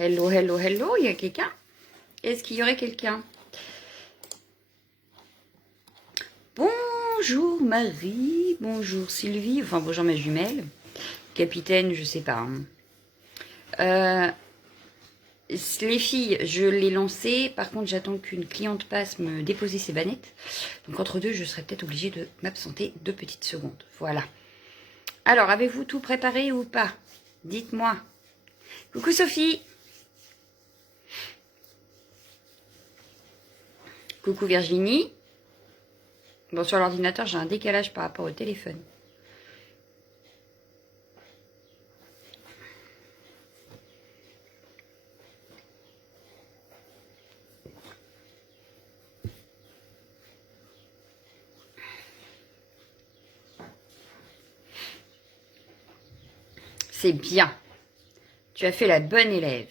Hello, hello, hello, il y a quelqu'un? Est-ce qu'il y aurait quelqu'un? Bonjour Marie, bonjour Sylvie, enfin bonjour ma jumelle. Capitaine, je sais pas. Les filles, je l'ai lancé. Par contre, j'attends qu'une cliente passe me déposer ses bannettes. Donc entre deux, je serai peut-être obligée de m'absenter 2 petites secondes. Voilà. Alors, avez-vous tout préparé ou pas? Dites-moi. Coucou Sophie. Coucou Virginie. Bon, sur l'ordinateur, j'ai un décalage par rapport au téléphone. C'est bien. Tu as fait la bonne élève.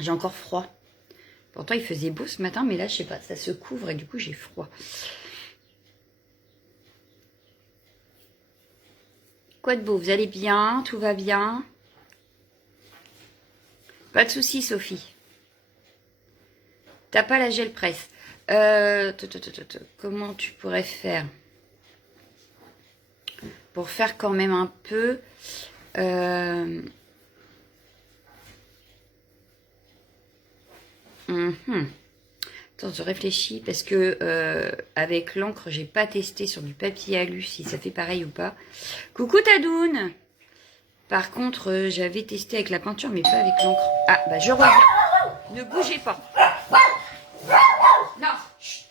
J'ai encore froid. Pourtant, il faisait beau ce matin, mais là, je sais pas, ça se couvre et du coup, j'ai froid. Quoi de beau? Vous allez bien? Tout va bien? Pas de soucis, Sophie. T'as pas la gel presse. Comment tu pourrais faire pour faire quand même un peu Attends, je réfléchis parce que avec l'encre, j'ai pas testé sur du papier alu si ça fait pareil ou pas. Coucou Tadoun. Par contre, j'avais testé avec la peinture, mais pas avec l'encre. Ah, bah je reviens. Ne bougez pas. Non. Chut.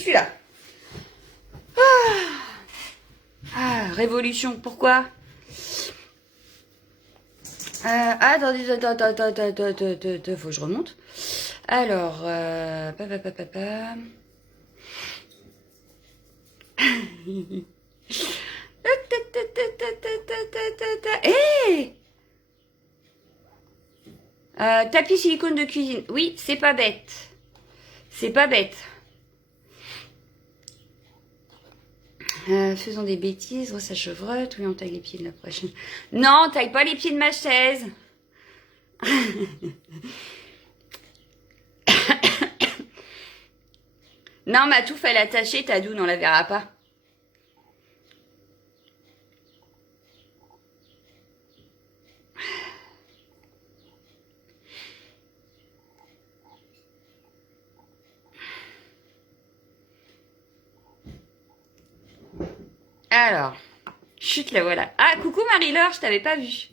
suis là. Révolution, pourquoi? Attendez, faut que je remonte. Alors, Hey, tapis silicone de cuisine. Oui, c'est pas bête. C'est pas bête. Faisons des bêtises, sa chevreute. Oui, on taille les pieds de la prochaine. Non, on taille pas les pieds de ma chaise. Non, ma touffe, elle est attachée, Tadoune, on la verra pas. Alors, chut, la voilà. Ah, coucou Marie-Laure, je t'avais pas vu.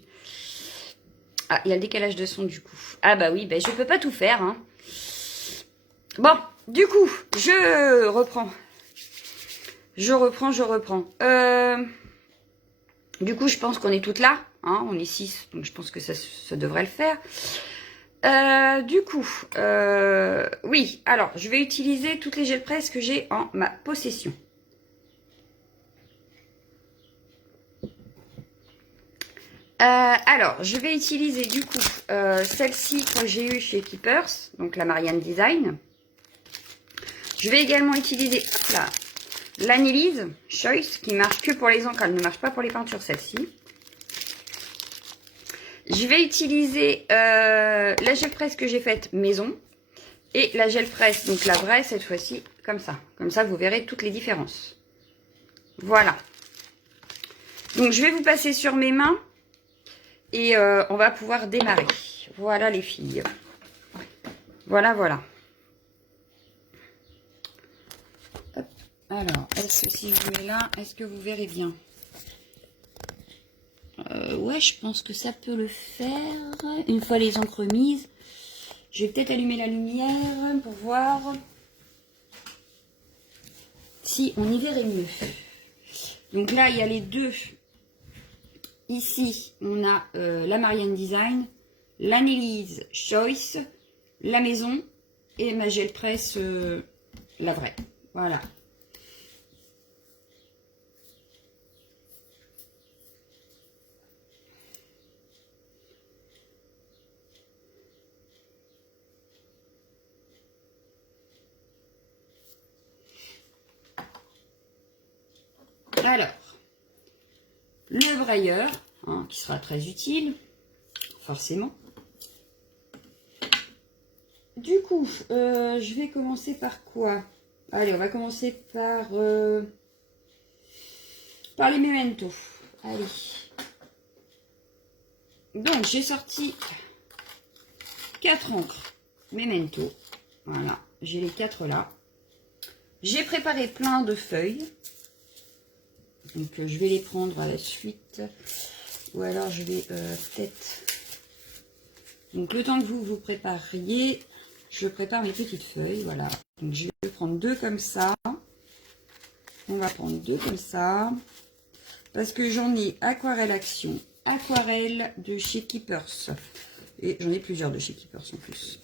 Ah, il y a le décalage de son du coup. Ah bah oui, bah, je peux pas tout faire. Hein. Bon, du coup, je reprends. Je reprends. Du coup, je pense qu'on est toutes là. Hein, on est 6, donc je pense que ça devrait le faire. Du coup, oui, alors, je vais utiliser toutes les gels presse que j'ai en ma possession. Alors, je vais utiliser du coup celle-ci que j'ai eue chez Keepers, donc la Marianne Design. Je vais également utiliser l'Annelise Choice qui marche que pour les encres, elle ne marche pas pour les peintures, celle-ci. Je vais utiliser la gel presse que j'ai faite maison et la gel presse, donc la vraie cette fois-ci, comme ça. Comme ça, vous verrez toutes les différences. Voilà. Donc, je vais vous passer sur mes mains. Et on va pouvoir démarrer. Voilà les filles. Voilà. Hop. Alors, est-ce que si je vous mets là, est-ce que vous verrez bien? Ouais, je pense que ça peut le faire. Une fois les encres mises. Je vais peut-être allumer la lumière pour voir si on y verrait mieux. Donc là, il y a les deux. Ici, on a la Marianne Design, l'Annelise Choice, la maison et ma gel presse, la vraie. Voilà. Alors, le brailleur, hein, qui sera très utile, forcément. Du coup, je vais commencer par quoi? Allez, on va commencer par les mementos. Allez. Donc, j'ai sorti 4 encres memento. Voilà, j'ai les 4 là. J'ai préparé plein de feuilles. Donc, je vais les prendre à la suite. Ou alors, je vais peut-être... Donc, le temps que vous vous prépariez, je prépare mes petites feuilles. Voilà. Donc, je vais prendre 2 comme ça. On va prendre 2 comme ça. Parce que j'en ai Aquarelle Action, Aquarelle de chez Keepers. Et j'en ai plusieurs de chez Keepers en plus.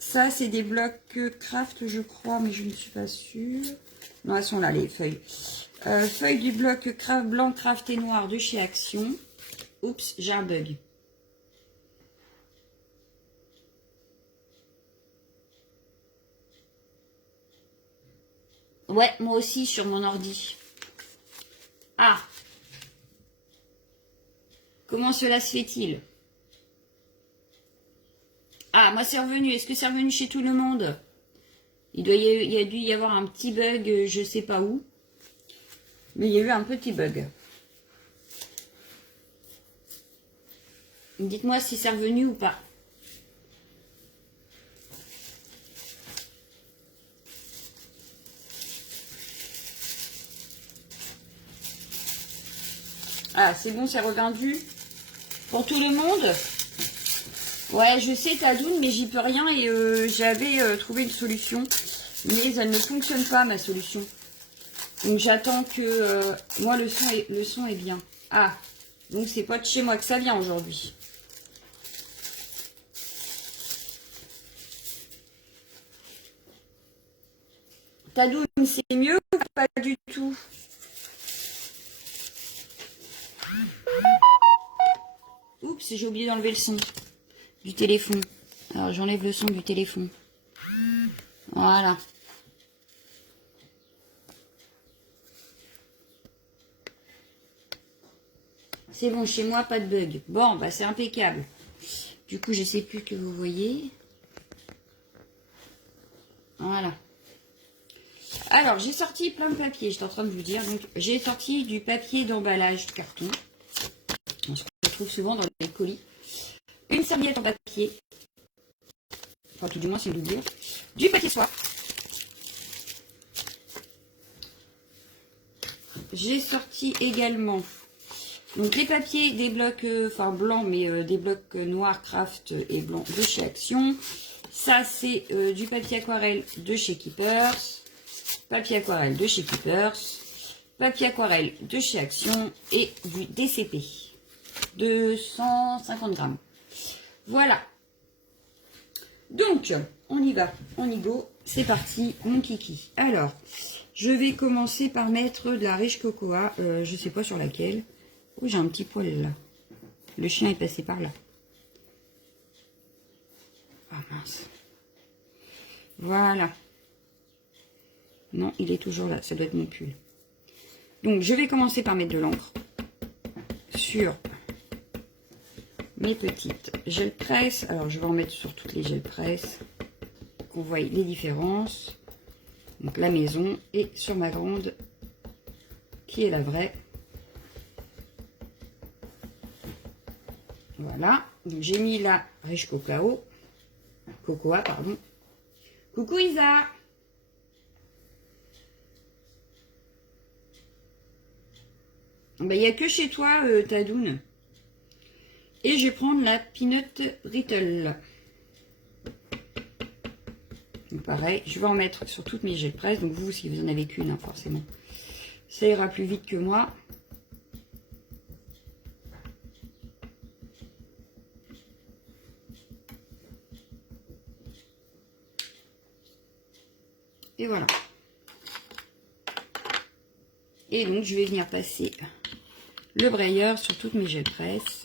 Ça, c'est des blocs craft, je crois, mais je ne suis pas sûre. Non, elles sont là, les feuilles. Feuilles du bloc craft blanc, craft et noir de chez Action. Oups, j'ai un bug. Ouais, moi aussi sur mon ordi. Ah. Comment cela se fait-il? Ah, moi c'est revenu. Est-ce que c'est revenu chez tout le monde? Il y a dû y avoir un petit bug, je sais pas où. Mais il y a eu un petit bug. Dites-moi si c'est revenu ou pas. Ah, c'est bon, c'est revendu pour tout le monde. Ouais, je sais Tadoune, mais j'y peux rien et j'avais trouvé une solution. mais elle ne fonctionne pas, ma solution. Donc j'attends que moi le son est bien. Ah, donc c'est pas de chez moi que ça vient aujourd'hui. Tadoun, c'est mieux ou pas du tout? Oups, j'ai oublié d'enlever le son du téléphone. Alors j'enlève le son du téléphone. Voilà. C'est bon, chez moi, pas de bug. Bon, bah c'est impeccable. Du coup, je sais plus que vous voyez. Voilà. Alors, j'ai sorti plein de papier, j'étais en train de vous dire. Donc, j'ai sorti du papier d'emballage carton. Ce qu'on trouve souvent dans les colis. Une serviette en papier. Enfin, tout du moins, c'est une doublure. Du papier soie. J'ai sorti également donc les papiers des blocs, enfin blancs, mais des blocs noirs craft et blancs de chez Action. Ça, c'est du papier aquarelle de chez Keepers. Papier aquarelle de chez Keepers. Papier aquarelle de chez Action. Et du DCP. 250 grammes. Voilà. Donc, on y va. On y go. C'est parti, mon kiki. Alors, je vais commencer par mettre de la riche cocoa. Je sais pas sur laquelle. Oh, j'ai un petit poil là. Le chien est passé par là. Ah mince. Voilà. Non, il est toujours là. Ça doit être mon pull. Donc, je vais commencer par mettre de l'encre sur mes petites gel presse. Alors, je vais en mettre sur toutes les gel presse. Qu'on voit les différences. Donc, la maison. Et sur ma grande, qui est la vraie. Voilà. Donc, j'ai mis la riche cocoa. Cocoa, pardon. Coucou Isa. Ben, il n'y a que chez toi, Tadoun. Et je vais prendre la Peanut Brittle. Donc, pareil, je vais en mettre sur toutes mes gels presse. Donc vous, si vous en avez qu'une, hein, forcément, ça ira plus vite que moi. Et voilà. Et donc, je vais venir passer le brayeur sur toutes mes gels presse.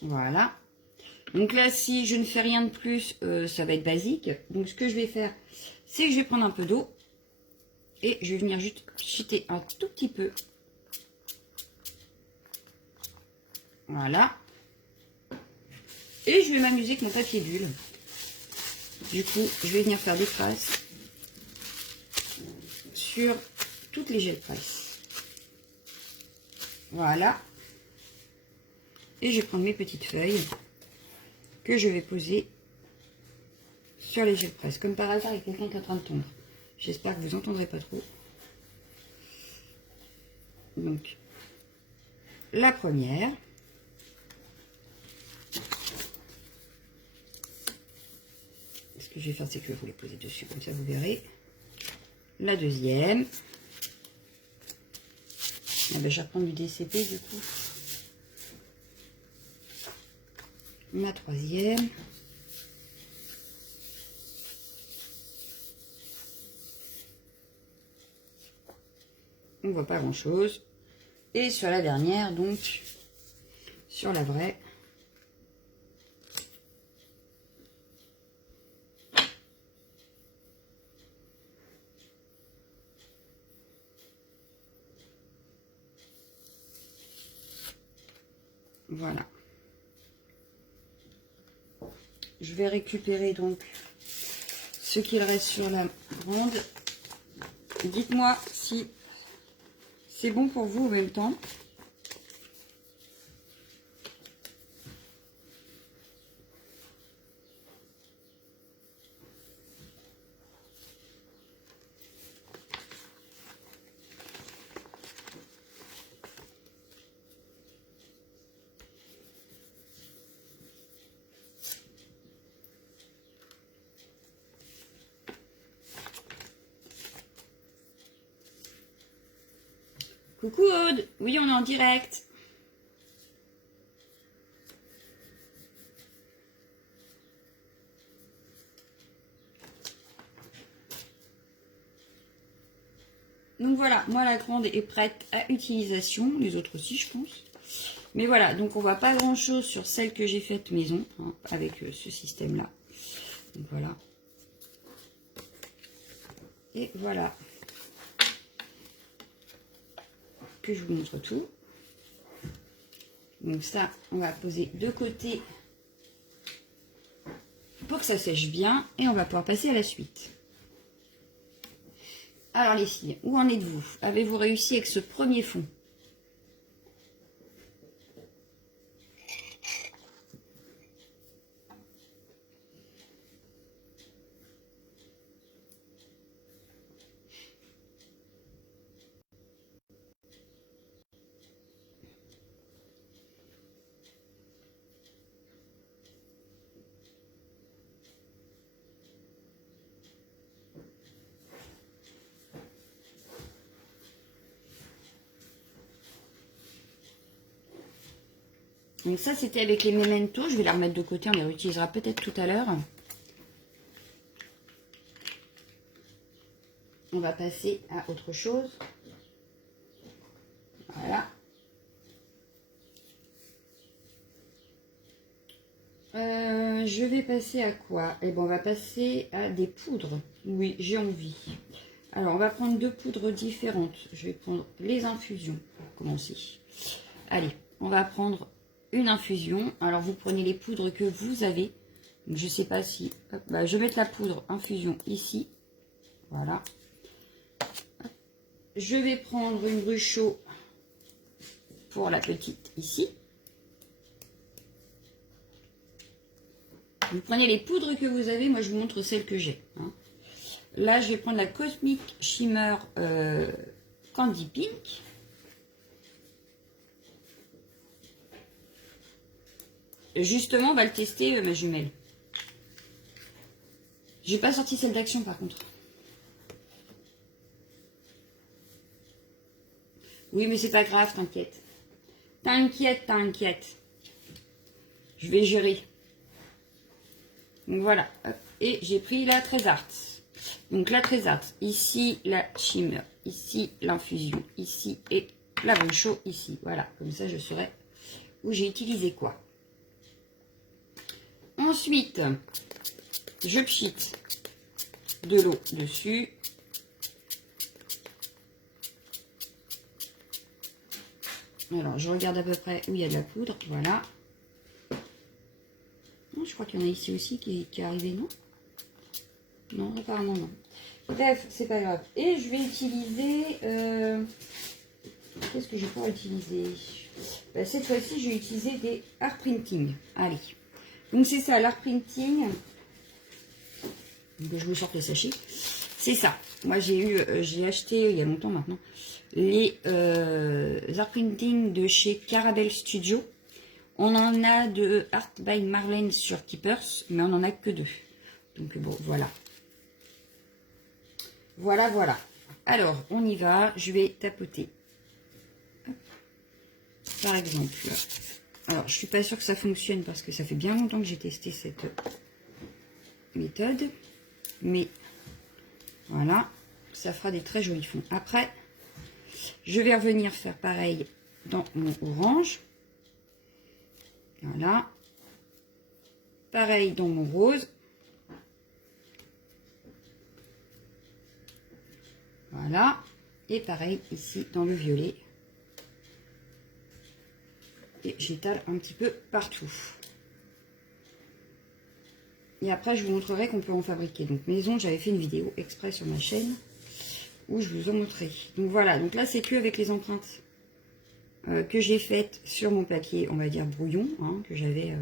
Voilà. Donc là, si je ne fais rien de plus, ça va être basique. Donc ce que je vais faire, c'est que je vais prendre un peu d'eau. Et je vais venir juste chiter un tout petit peu. Voilà. Et je vais m'amuser avec mon papier bulle. Du coup, je vais venir faire des traces sur toutes les gel presse. Voilà. Et je vais prendre mes petites feuilles que je vais poser sur les gel presse. Comme par hasard, il y a quelqu'un qui est en train de tomber. J'espère que vous n'entendrez pas trop. Donc, la première. Ce que je vais faire, c'est que je vais vous les poser dessus, comme ça vous verrez. La deuxième. Ah ben, je vais reprendre du DCP du coup. La troisième. On voit pas grand chose. Et sur la dernière, donc, sur la vraie. Voilà. Je vais récupérer donc ce qu'il reste sur la grande. Dites-moi si c'est bon pour vous en même temps. Coucou Aude, oui on est en direct. Donc voilà, moi la grande est prête à utilisation, les autres aussi je pense. Mais voilà, donc on voit pas grand chose sur celle que j'ai faite maison, hein, avec ce système là. Donc voilà. Et voilà. Que je vous montre tout. Donc ça, on va poser de côté pour que ça sèche bien. Et on va pouvoir passer à la suite. Alors les filles, où en êtes-vous? Avez-vous réussi avec ce premier fond? Donc ça, c'était avec les Memento. Je vais la remettre de côté. On les réutilisera peut-être tout à l'heure. On va passer à autre chose. Voilà. Je vais passer à quoi? Eh bien, on va passer à des poudres. Oui, j'ai envie. Alors, on va prendre deux poudres différentes. Je vais prendre les infusions pour commencer. Allez, on va prendre une infusion. Alors, vous prenez les poudres que vous avez. Donc, je ne sais pas si... Hop, bah, je vais mettre la poudre infusion ici. Voilà. Hop. Je vais prendre une Bruchot pour la petite ici. Vous prenez les poudres que vous avez. Moi, je vous montre celles que j'ai. Hein. Là, je vais prendre la Cosmic Shimmer Candy Pink. Justement, on va le tester, ma jumelle. J'ai pas sorti celle d'action, par contre. Oui, mais c'est pas grave, t'inquiète. T'inquiète. Je vais gérer. Donc voilà. Hop. Et j'ai pris la Trésart. Donc la Trésart, ici la Shimmer, ici l'infusion, ici et la Bruchot ici. Voilà, comme ça je saurai où j'ai utilisé quoi. Ensuite, je pchite de l'eau dessus. Alors, je regarde à peu près où il y a de la poudre. Voilà. Non, je crois qu'il y en a ici aussi qui est arrivé, non? Non, apparemment non. Bref, c'est pas grave. Et je vais utiliser... qu'est-ce que je vais pouvoir utiliser? Bah, cette fois-ci, je vais utiliser des art printing. Allez. Donc, c'est ça, l'art printing. Donc, je vous sors le sachet. C'est ça. Moi, j'ai acheté il y a longtemps maintenant les art printing de chez Carabel Studio. On en a de Art by Marlène sur Keepers, mais on n'en a que 2. Donc bon, voilà. Voilà. Alors, on y va. Je vais tapoter. Par exemple. Alors, je suis pas sûre que ça fonctionne parce que ça fait bien longtemps que j'ai testé cette méthode. Mais voilà, ça fera des très jolis fonds. Après, je vais revenir faire pareil dans mon orange. Voilà. Pareil dans mon rose. Voilà. Et pareil ici dans le violet. Et j'étale un petit peu partout. Et après, je vous montrerai qu'on peut en fabriquer. Donc, maison, j'avais fait une vidéo exprès sur ma chaîne où je vous en montrerai. Donc, voilà. Donc là, c'est que avec les empreintes que j'ai faites sur mon papier, on va dire brouillon, hein, que j'avais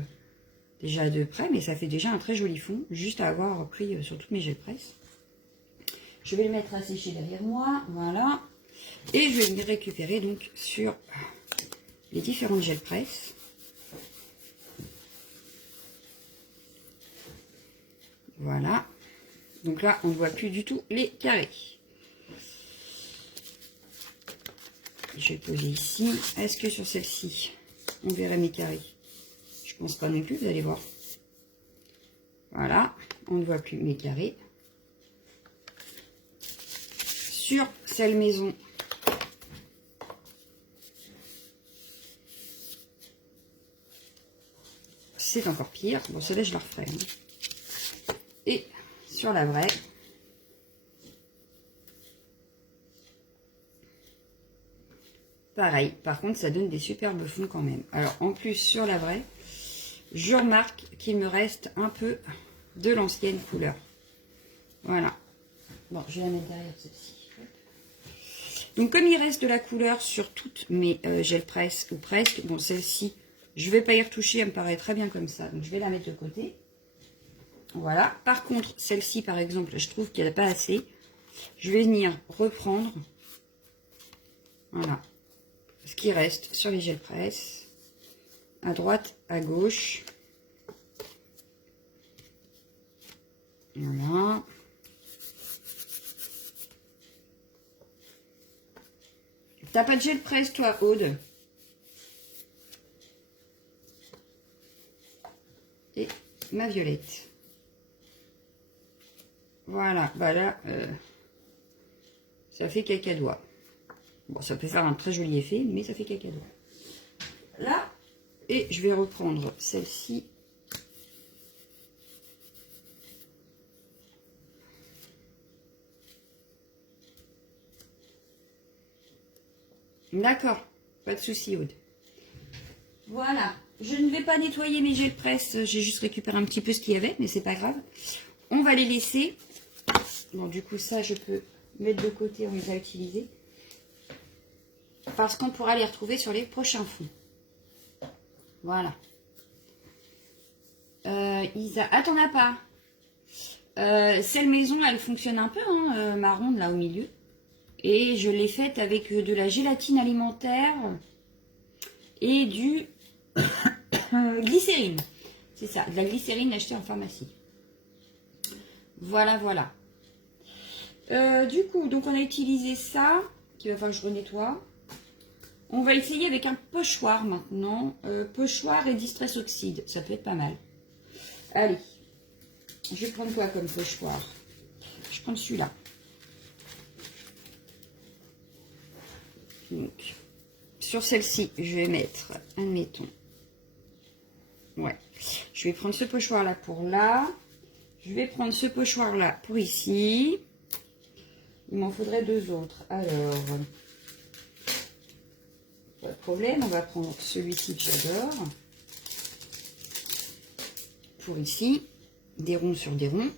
déjà de près. Mais ça fait déjà un très joli fond, juste à avoir pris sur toutes mes gels presse. Je vais le mettre à sécher derrière moi. Voilà. Et je vais venir récupérer donc sur les différentes gels presse. Voilà. Donc là, on ne voit plus du tout les carrés. je vais poser ici. Est-ce que sur celle-ci, on verrait mes carrés? Je pense pas non plus, vous allez voir. Voilà, on ne voit plus mes carrés. Sur celle maison, c'est encore pire. Bon, celle-là, je la referai. Hein. Et sur la vraie, pareil. Par contre, ça donne des superbes fonds quand même. Alors, en plus, sur la vraie, je remarque qu'il me reste un peu de l'ancienne couleur. Voilà. Bon, je vais la mettre derrière celle-ci. Donc, comme il reste de la couleur sur toutes mes gel press ou presque, bon, celle-ci, je ne vais pas y retoucher, elle me paraît très bien comme ça. Donc, je vais la mettre de côté. Voilà. Par contre, celle-ci, par exemple, je trouve qu'il n'y en a pas assez. Je vais venir reprendre, voilà, ce qui reste sur les gel press, à droite, à gauche. Voilà. T'as pas de gel press, toi, Aude? Et ma violette. Voilà, bah là, ça fait cacadois. Bon, ça peut faire un très joli effet, mais ça fait cacadois. Là, et je vais reprendre celle-ci. D'accord, pas de souci, Aude. Voilà, je ne vais pas nettoyer mes gels presse, j'ai juste récupéré un petit peu ce qu'il y avait, mais c'est pas grave. On va les laisser. Bon, du coup, ça, je peux mettre de côté, on les a utilisés. Parce qu'on pourra les retrouver sur les prochains fonds. Voilà. Isa, ah, t'en as pas. Celle maison, elle fonctionne un peu, hein, ma ronde là au milieu. Et je l'ai faite avec de la gélatine alimentaire et du glycérine. C'est ça, de la glycérine achetée en pharmacie. Voilà, voilà. Du coup, donc on a utilisé ça, qu'il va falloir que je renettoie. On va essayer avec un pochoir maintenant. Pochoir et distress oxyde, ça peut être pas mal. Allez, je vais prendre quoi comme pochoir? Je prends celui-là. Donc, sur celle-ci, je vais mettre, admettons, ouais, je vais prendre ce pochoir-là pour là. Je vais prendre ce pochoir-là pour ici. Il m'en faudrait deux autres. Alors, pas de problème, on va prendre celui-ci que j'adore. Pour ici, des ronds sur des ronds.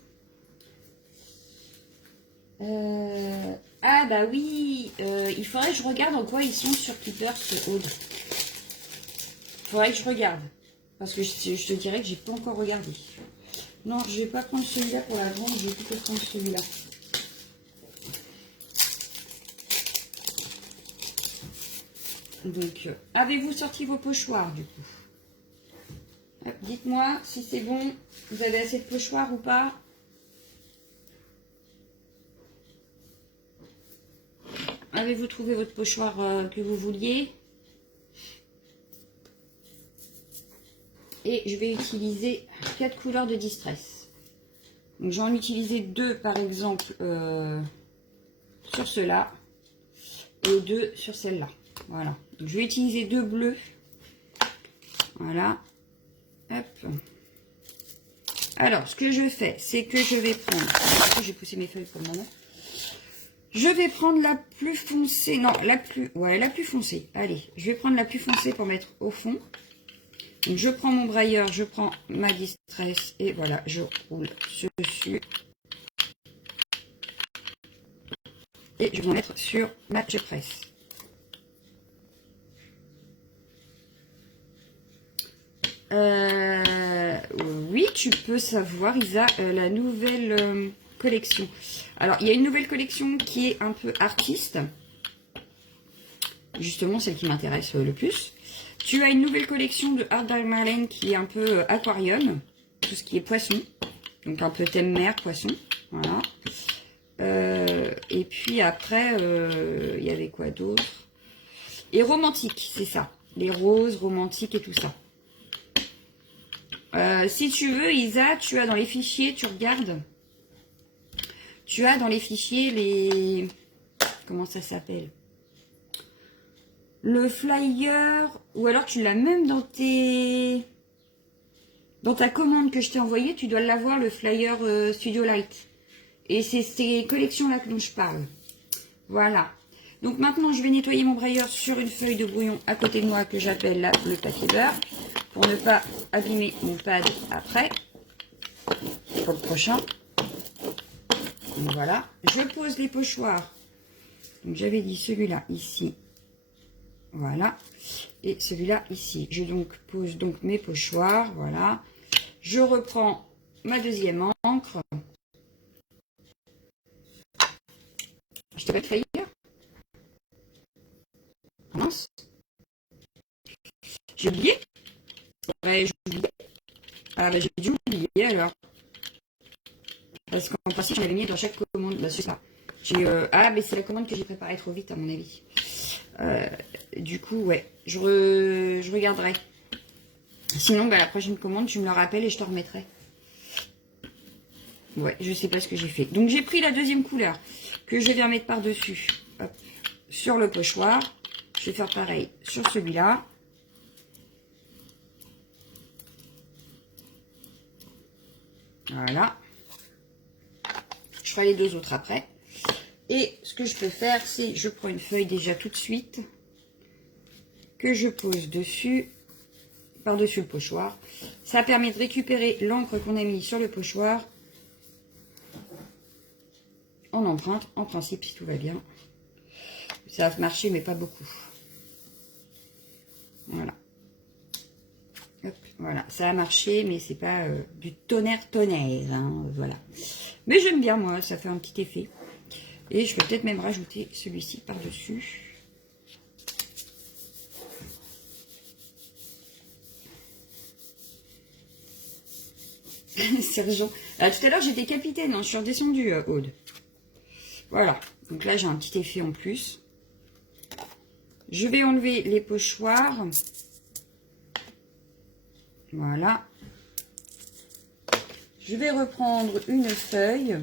Ah bah oui, il faudrait que je regarde en quoi ils sont sur Keepers, Aude. Il faudrait que je regarde. Parce que je te dirais que j'ai pas encore regardé. Non, je vais pas prendre celui-là pour la vente, je vais plutôt prendre celui-là. Donc, avez-vous sorti vos pochoirs du coup? Dites-moi si c'est bon, vous avez assez de pochoirs ou pas? Avez-vous trouvé votre pochoir que vous vouliez? Et je vais utiliser 4 couleurs de distress. Donc j'en ai utilisé 2 par exemple sur ceux-là et 2 sur celle-là. Voilà. Donc je vais utiliser 2 bleus. Voilà. Hop. Alors ce que je fais, c'est que je vais prendre. J'ai poussé mes feuilles pour le moment. Je vais prendre la plus foncée. Non, la plus foncée. Allez, je vais prendre la plus foncée pour mettre au fond. Donc, je prends mon brailleur, je prends ma distress et voilà, je roule dessus. Et je vais en mettre sur ma jet press. Oui, tu peux savoir, Isa, la nouvelle collection. Alors, il y a une nouvelle collection qui est un peu artiste. Justement, celle qui m'intéresse le plus. Tu as une nouvelle collection de Art by Marlene qui est un peu aquarium. Tout ce qui est poisson. Donc, un peu thème mer, poisson. Voilà. Et puis après, il y avait quoi d'autre? Et romantique, c'est ça. Les roses, romantiques et tout ça. Si tu veux, Isa, tu as dans les fichiers, tu regardes. Tu as dans les fichiers les... Comment ça s'appelle? Le flyer. Ou alors tu l'as même dans tes... Dans ta commande que je t'ai envoyée, tu dois l'avoir, le flyer Studio Light. Et c'est ces collections-là dont je parle. Voilà. Donc maintenant, je vais nettoyer mon brailleur sur une feuille de brouillon à côté de moi que j'appelle là le papier beurre. Pour ne pas abîmer mon pad après. Pour le prochain. Donc voilà. Je pose les pochoirs. Donc j'avais dit celui-là ici. Voilà. Et celui-là ici. Je pose donc mes pochoirs. Voilà. Je reprends ma deuxième encre. Je t'ai pas de flyer? Mince. J'ai oublié? Ouais, j'ai oublié. Ah bah j'ai dû oublier alors. Parce qu'en principe, je l'avais mis dans chaque commande. Bah c'est ça. Ah mais c'est la commande que j'ai préparée trop vite à mon avis. Du coup, ouais. Je regarderai. Sinon, bah, la prochaine commande, tu me le rappelles et je te remettrai. Ouais, je sais pas ce que j'ai fait. Donc j'ai pris la deuxième couleur que je viens mettre par-dessus. Hop, sur le pochoir. Je vais faire pareil sur celui-là. Voilà. Je ferai les deux autres après. Et ce que je peux faire, c'est je prends une feuille déjà tout de suite que je pose dessus, par-dessus le pochoir. Ça permet de récupérer l'encre qu'on a mis sur le pochoir en empreinte, en principe, si tout va bien. Ça va marcher, mais pas beaucoup. Voilà. Hop, voilà, ça a marché, mais c'est pas du tonnerre, hein, voilà. Mais j'aime bien, moi, ça fait un petit effet. Et je vais peut-être même rajouter celui-ci par-dessus. Sergent. Tout à l'heure, j'étais capitaine, hein, je suis redescendue, Aude. Voilà, donc là, j'ai un petit effet en plus. Je vais enlever les pochoirs. Voilà. Je vais reprendre une feuille.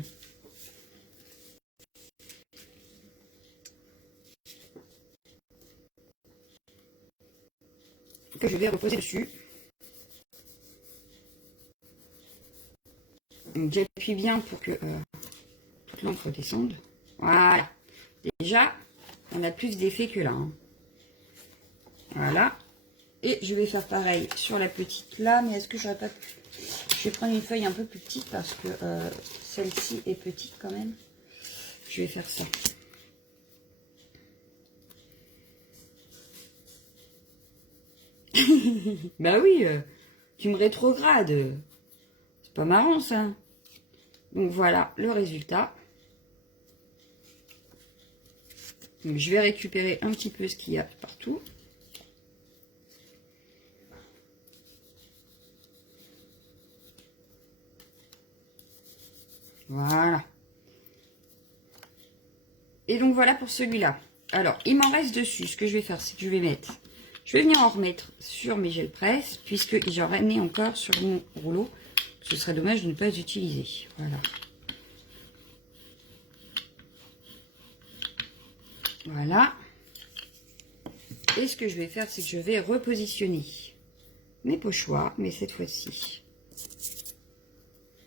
Que je vais reposer dessus. J'appuie bien pour que toute l'encre descende. Voilà. Déjà, on a plus d'effet que là. Hein. Voilà. Et je vais faire pareil sur la petite là. Mais est-ce que j'aurais pas pu... Je vais prendre une feuille un peu plus petite parce que celle-ci est petite quand même. Je vais faire ça. Bah oui, tu me rétrogrades. C'est pas marrant ça. Donc voilà le résultat. Donc, je vais récupérer un petit peu ce qu'il y a partout. Voilà. Et donc voilà pour celui-là. Alors, il m'en reste dessus. Ce que je vais faire, c'est que je vais mettre... Je vais venir en remettre sur mes gel presse, puisque j'en ai encore sur mon rouleau. Ce serait dommage de ne pas les utiliser. Voilà. Voilà. Et ce que je vais faire, c'est que je vais repositionner mes pochoirs, mais cette fois-ci,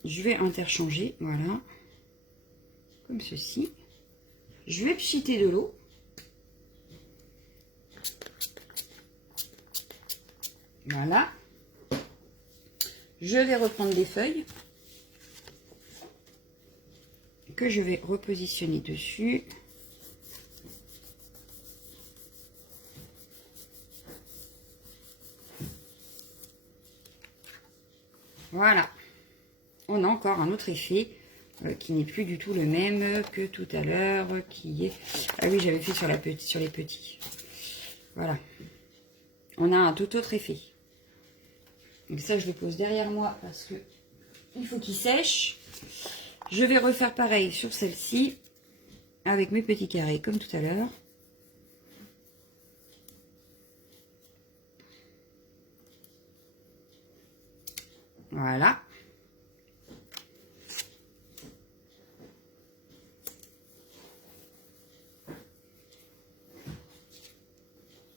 je vais interchanger, voilà, comme ceci. Je vais pchiter de l'eau. Voilà. Je vais reprendre des feuilles que je vais repositionner dessus. Voilà. On a encore un autre effet qui n'est plus du tout le même que tout à l'heure, qui est... Ah oui, j'avais fait sur les petits. Voilà. On a un tout autre effet. Donc ça, je le pose derrière moi parce que il faut qu'il sèche. Je vais refaire pareil sur celle-ci avec mes petits carrés comme tout à l'heure. Voilà.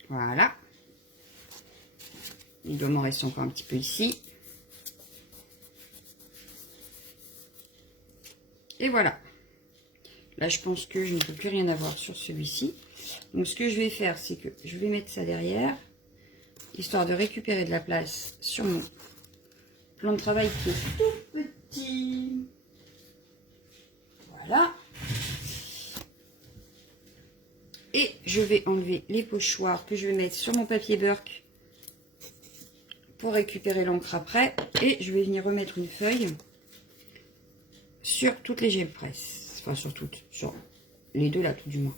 Voilà. Il doit m'en rester encore un petit peu ici. Et voilà. Là, je pense que je ne peux plus rien avoir sur celui-ci. Donc, ce que je vais faire, c'est que je vais mettre ça derrière, histoire de récupérer de la place sur mon plan de travail qui est tout petit. Voilà. Et je vais enlever les pochoirs que je vais mettre sur mon papier Burke pour récupérer l'encre après. Et je vais venir remettre une feuille sur toutes les gel press. Enfin, sur toutes. Sur les deux là, tout du moins.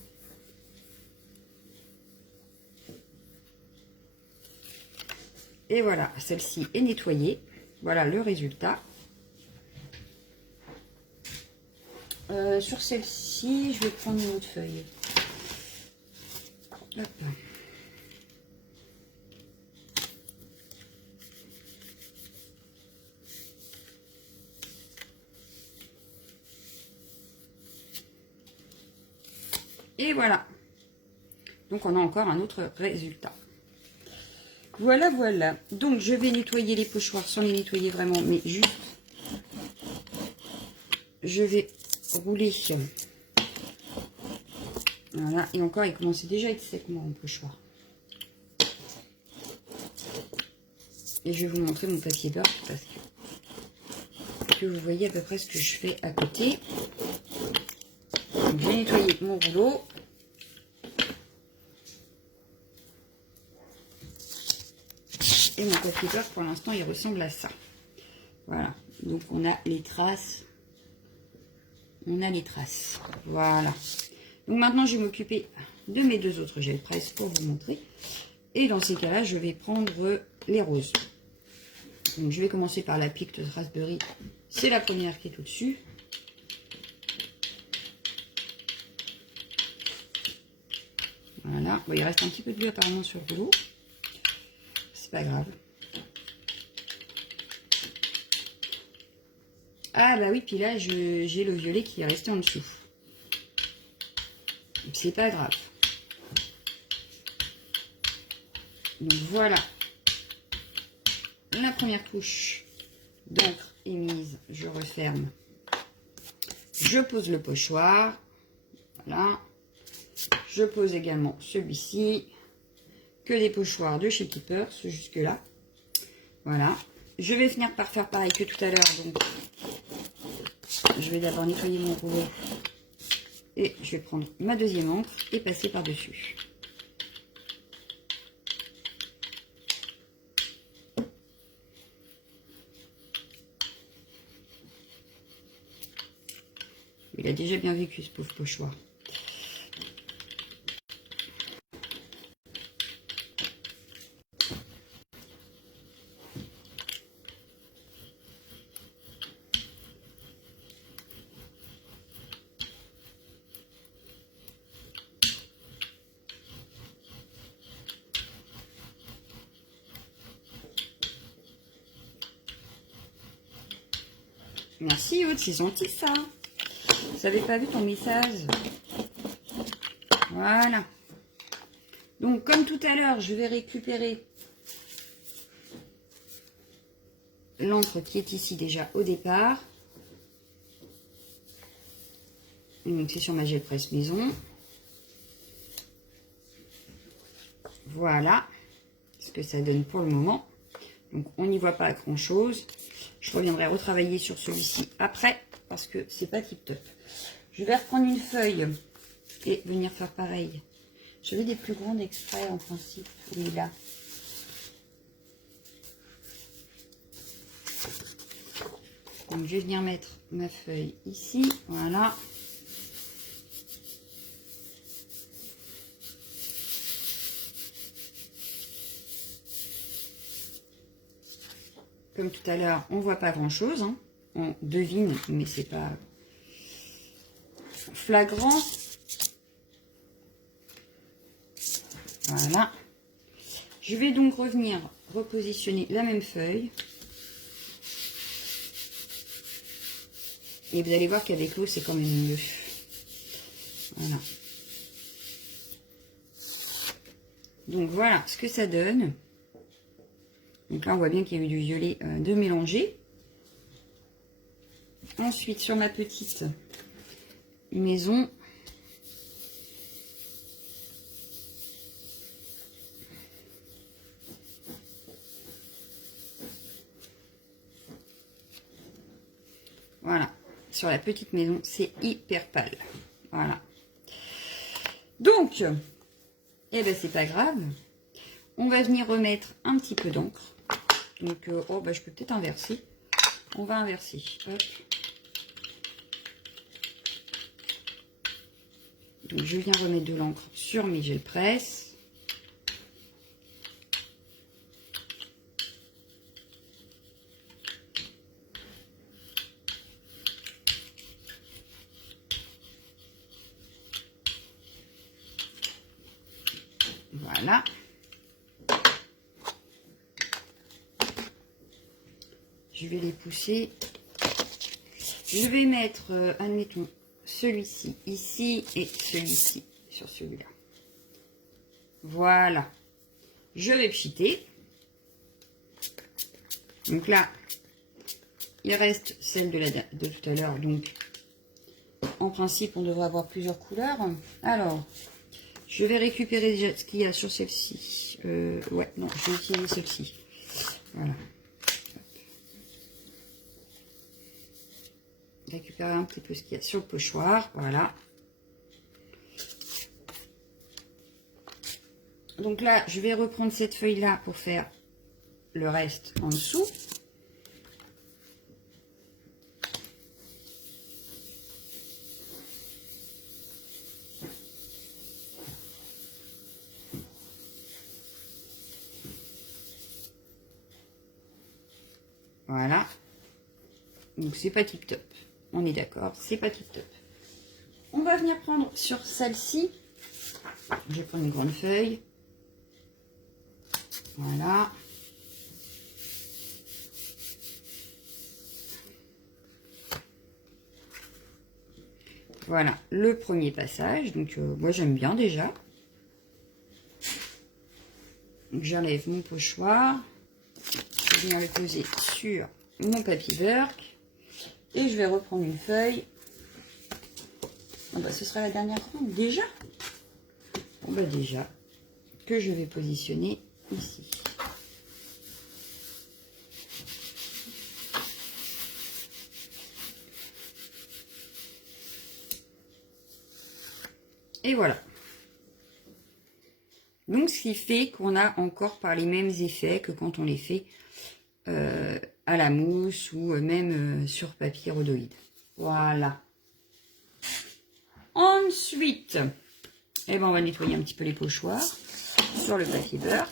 Et voilà, celle-ci est nettoyée. Voilà le résultat. Sur celle-ci, je vais prendre une autre feuille. Hop. Et voilà. Donc, on a encore un autre résultat. Voilà, voilà. Donc, je vais nettoyer les pochoirs sans les nettoyer vraiment, mais juste, je vais rouler. Voilà. Et encore, il commençait déjà à être sec, mon pochoir. Et je vais vous montrer mon papier Burke parce que vous voyez à peu près ce que je fais à côté. Donc, je vais nettoyer mon rouleau. Et mon papier Burke, pour l'instant, il ressemble à ça. Voilà. Donc, on a les traces. On a les traces. Voilà. Donc, maintenant, je vais m'occuper de mes deux autres gel press pour vous montrer. Et dans ces cas-là, je vais prendre les roses. Donc, je vais commencer par la Picked Raspberry. C'est la première qui est au-dessus. Voilà. Bon, il reste un petit peu de bleu apparemment sur le rouleau. C'est pas grave. Ah bah oui, puis là, j'ai le violet qui est resté en dessous. C'est pas grave. Donc voilà. La première couche d'encre est mise. Je referme. Je pose le pochoir. Voilà. Je pose également celui-ci. Que des pochoirs de chez Keepers jusque là. Voilà. Je vais finir par faire pareil que tout à l'heure. Donc, je vais d'abord nettoyer mon rouleau. Et je vais prendre ma deuxième encre et passer par-dessus. Il a déjà bien vécu ce pauvre pochoir. Merci Aude, c'est gentil ça. Vous n'avez pas vu ton message? Voilà. Donc comme tout à l'heure, je vais récupérer l'encre qui est ici déjà au départ. Donc c'est sur ma gel presse maison. Voilà ce que ça donne pour le moment. Donc on n'y voit pas grand chose. Je reviendrai retravailler sur celui-ci après parce que c'est pas tip top. Je vais reprendre une feuille et venir faire pareil. J'avais des plus grandes exprès en principe. Oui, là. Donc je vais venir mettre ma feuille ici. Voilà. Comme tout à l'heure, on voit pas grand chose, hein. On devine, mais c'est pas flagrant. Voilà. Je vais donc revenir repositionner la même feuille. Et vous allez voir qu'avec l'eau, c'est quand même mieux. Voilà. Donc voilà ce que ça donne. Donc là, on voit bien qu'il y a eu du violet de mélanger. Ensuite, sur ma petite maison, voilà, sur la petite maison, c'est hyper pâle. Voilà. Donc, eh ben c'est pas grave. On va venir remettre un petit peu d'encre. Donc, oh, bah, je peux peut-être inverser. On va inverser. Hop. Donc, je viens remettre de l'encre sur mes gel presse. Voilà. Je vais les pousser. Je vais mettre, admettons, celui-ci ici et celui-ci sur celui-là. Voilà. Je vais pchiter. Donc là, il reste celle de tout à l'heure. Donc, en principe, on devrait avoir plusieurs couleurs. Alors, je vais récupérer déjà ce qu'il y a sur celle-ci. Ouais, non, je vais utiliser celle-ci. Voilà. Récupérer un petit peu ce qu'il y a sur le pochoir. Voilà. Donc là, je vais reprendre cette feuille-là pour faire le reste en dessous. Voilà. Donc c'est pas tip top. On est d'accord, c'est pas tip top. On va venir prendre sur celle-ci. Je vais prendre une grande feuille. Voilà. Voilà le premier passage. Donc moi j'aime bien déjà. Donc j'enlève mon pochoir. Je vais venir le poser sur mon papier Burke. Et je vais reprendre une feuille. Oh bah, ce sera la dernière ronde déjà. Bon bah déjà que je vais positionner ici. Et voilà. Donc, ce qui fait qu'on a encore par les mêmes effets que quand on les fait à la mousse ou même sur papier rhodoïde. Voilà. Ensuite, eh ben, on va nettoyer un petit peu les pochoirs sur le papier beurre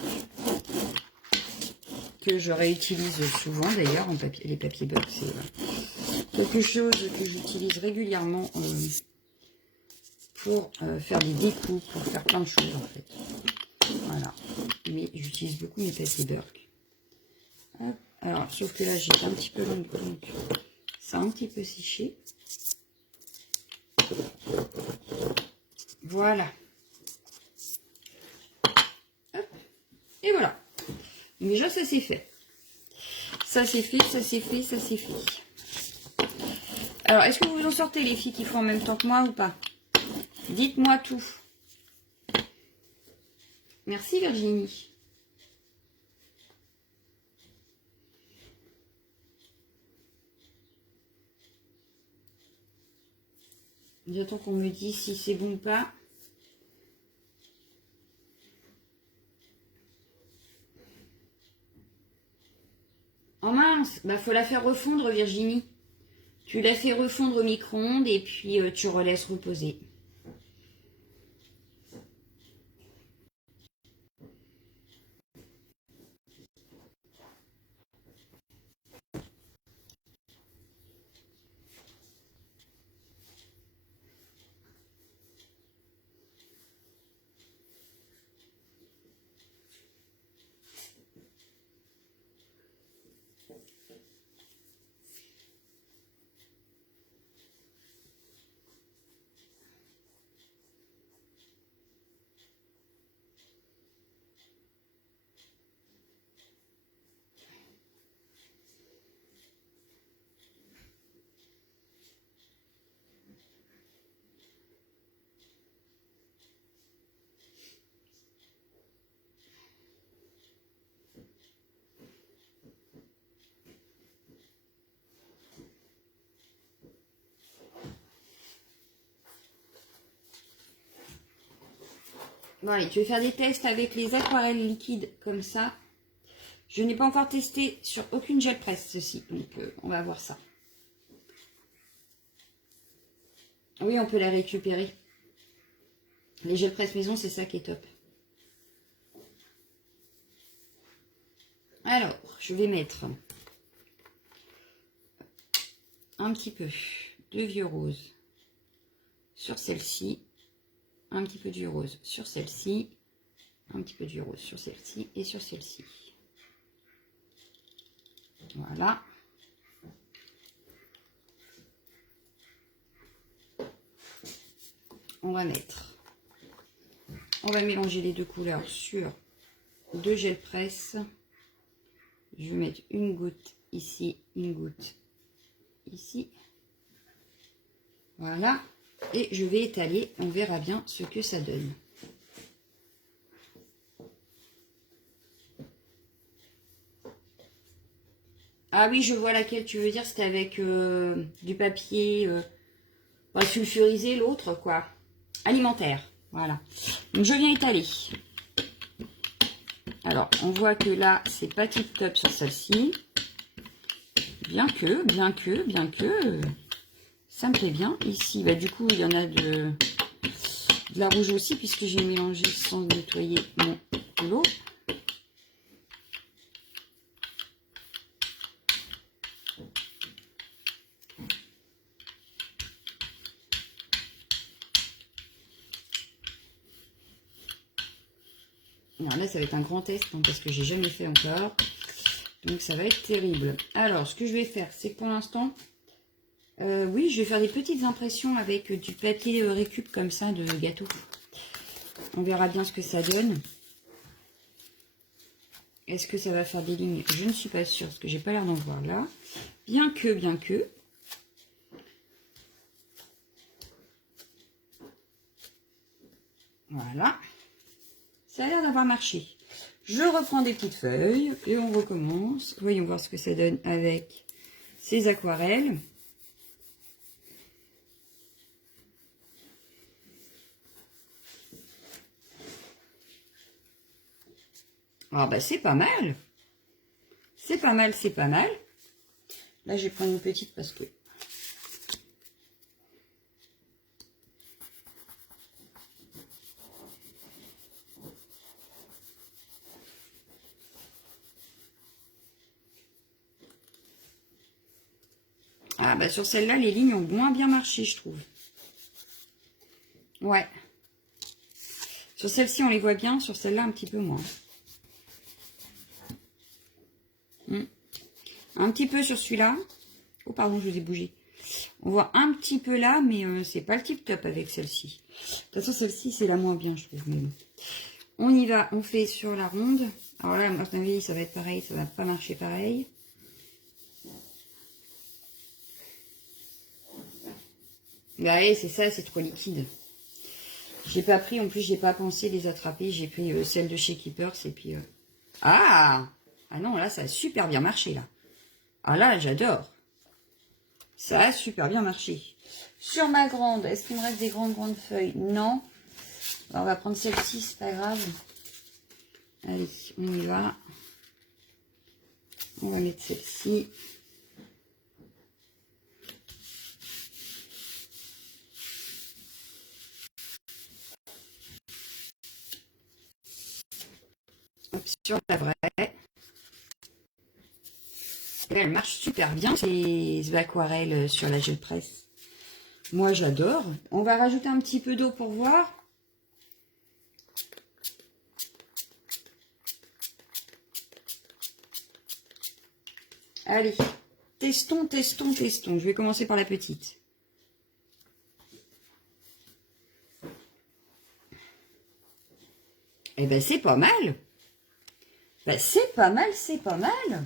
que je réutilise souvent d'ailleurs. Les papiers beurre, c'est quelque chose que j'utilise régulièrement pour faire des découpes, pour faire plein de choses en fait. Voilà. Mais j'utilise beaucoup mes papiers Burke. Hop. Alors, sauf que là, j'ai un petit peu longue, donc ça a un petit peu séché. Voilà. Hop. Et voilà. Donc déjà, ça c'est fait. Ça c'est fait, ça c'est fait, ça c'est fait. Alors, est-ce que vous en sortez les filles qui font en même temps que moi ou pas? Dites-moi tout. Merci Virginie. J'attends qu'on me dise si c'est bon ou pas. Oh mince, bah faut la faire refondre Virginie. Tu la fais refondre au micro-ondes et puis tu relaisses reposer. Bon, allez, je vais faire des tests avec les aquarelles liquides comme ça. Je n'ai pas encore testé sur aucune gel presse, ceci. Donc, on va voir ça. Oui, on peut la récupérer. Les gels presse maison, c'est ça qui est top. Alors, je vais mettre un petit peu de vieux rose sur celle-ci, un petit peu de vieux rose sur celle-ci, un petit peu de vieux rose sur celle-ci et sur celle-ci. Voilà. On va mélanger les deux couleurs sur deux gel presse. Je vais mettre une goutte ici, une goutte ici. Voilà. Et je vais étaler, on verra bien ce que ça donne. Ah oui, je vois laquelle tu veux dire, c'était avec du papier pas sulfurisé, l'autre quoi. Alimentaire, voilà. Donc je viens étaler. Alors, on voit que là, c'est pas tip top sur celle-ci. Bien que, ça me plaît bien. Ici, bah, du coup, il y en a de la rouge aussi, puisque j'ai mélangé sans nettoyer mon lot. Alors là, ça va être un grand test, hein, parce que j'ai jamais fait encore. Donc, ça va être terrible. Alors, ce que je vais faire, c'est que pour l'instant... oui, je vais faire des petites impressions avec du papier récup comme ça de gâteau. On verra bien ce que ça donne. Est-ce que ça va faire des lignes? Je ne suis pas sûre, parce que j'ai pas l'air d'en voir là. Bien que. Voilà. Ça a l'air d'avoir marché. Je reprends des petites feuilles et on recommence. Voyons voir ce que ça donne avec ces aquarelles. Ah bah c'est pas mal. C'est pas mal. Là, je vais prendre une petite parce que... Ah bah sur celle-là, les lignes ont moins bien marché, je trouve. Ouais. Sur celle-ci, on les voit bien. Sur celle-là, un petit peu moins. Un petit peu sur celui-là. Oh, pardon, je vous ai bougé. On voit un petit peu là, mais c'est pas le tip top avec celle-ci. De toute façon, celle-ci, c'est la moins bien, je trouve. Mais bon. On y va, on fait sur la ronde. Alors là, à mon avis, ça va être pareil, ça va pas marcher pareil. Bah oui, c'est ça, c'est trop liquide. J'ai pas pris, en plus, j'ai pas pensé les attraper. J'ai pris celle de chez Keepers et puis... Ah non, là, ça a super bien marché, là. Ah là, j'adore. Ça a super bien marché. Sur ma grande, est-ce qu'il me reste des grandes feuilles? Non. Alors, on va prendre celle-ci, c'est pas grave. Allez, on y va. On va mettre celle-ci. Sur la vraie. Elle marche super bien, ces aquarelles sur la gel presse. Moi, j'adore. On va rajouter un petit peu d'eau pour voir. Allez, testons. Je vais commencer par la petite. Eh ben, c'est pas mal. Ben, c'est pas mal.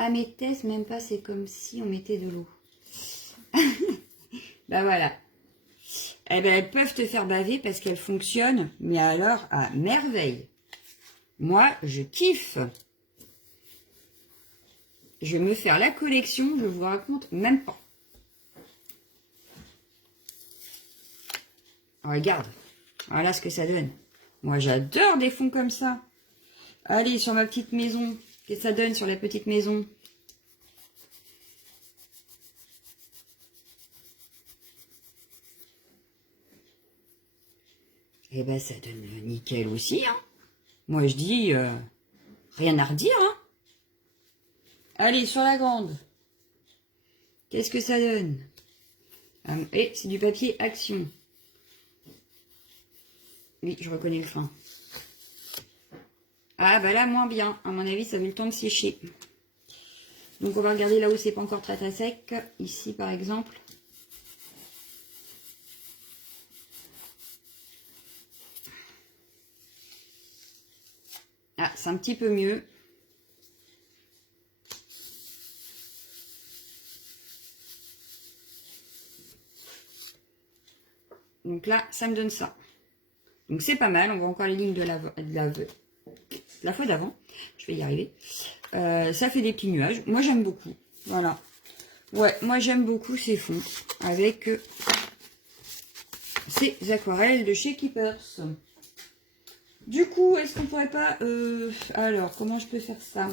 Ah, mes tests, même pas, c'est comme si on mettait de l'eau. Ben voilà. Eh ben, elles peuvent te faire baver parce qu'elles fonctionnent, mais alors à merveille. Moi, je kiffe. Je vais me faire la collection, je vous raconte même pas. Regarde, voilà ce que ça donne. Moi, j'adore des fonds comme ça. Allez, sur ma petite maison. Qu'est-ce que ça donne sur la petite maison? Eh ben, ça donne nickel aussi, hein. Moi, je dis, rien à redire, hein. Allez, sur la grande. Qu'est-ce que ça donne? Et c'est du papier Action. Oui, je reconnais le fin. Ah, bah là, moins bien. À mon avis, ça a eu le temps de sécher. Donc, on va regarder là où c'est pas encore très très sec. Ici, par exemple. Ah, c'est un petit peu mieux. Donc là, ça me donne ça. Donc c'est pas mal. On voit encore les lignes de la fois d'avant. Je vais y arriver. Ça fait des petits nuages. Moi, j'aime beaucoup. Voilà. Ouais, moi, j'aime beaucoup ces fonds avec ces aquarelles de chez Keepers. Du coup, est-ce qu'on pourrait pas... alors, comment je peux faire ça?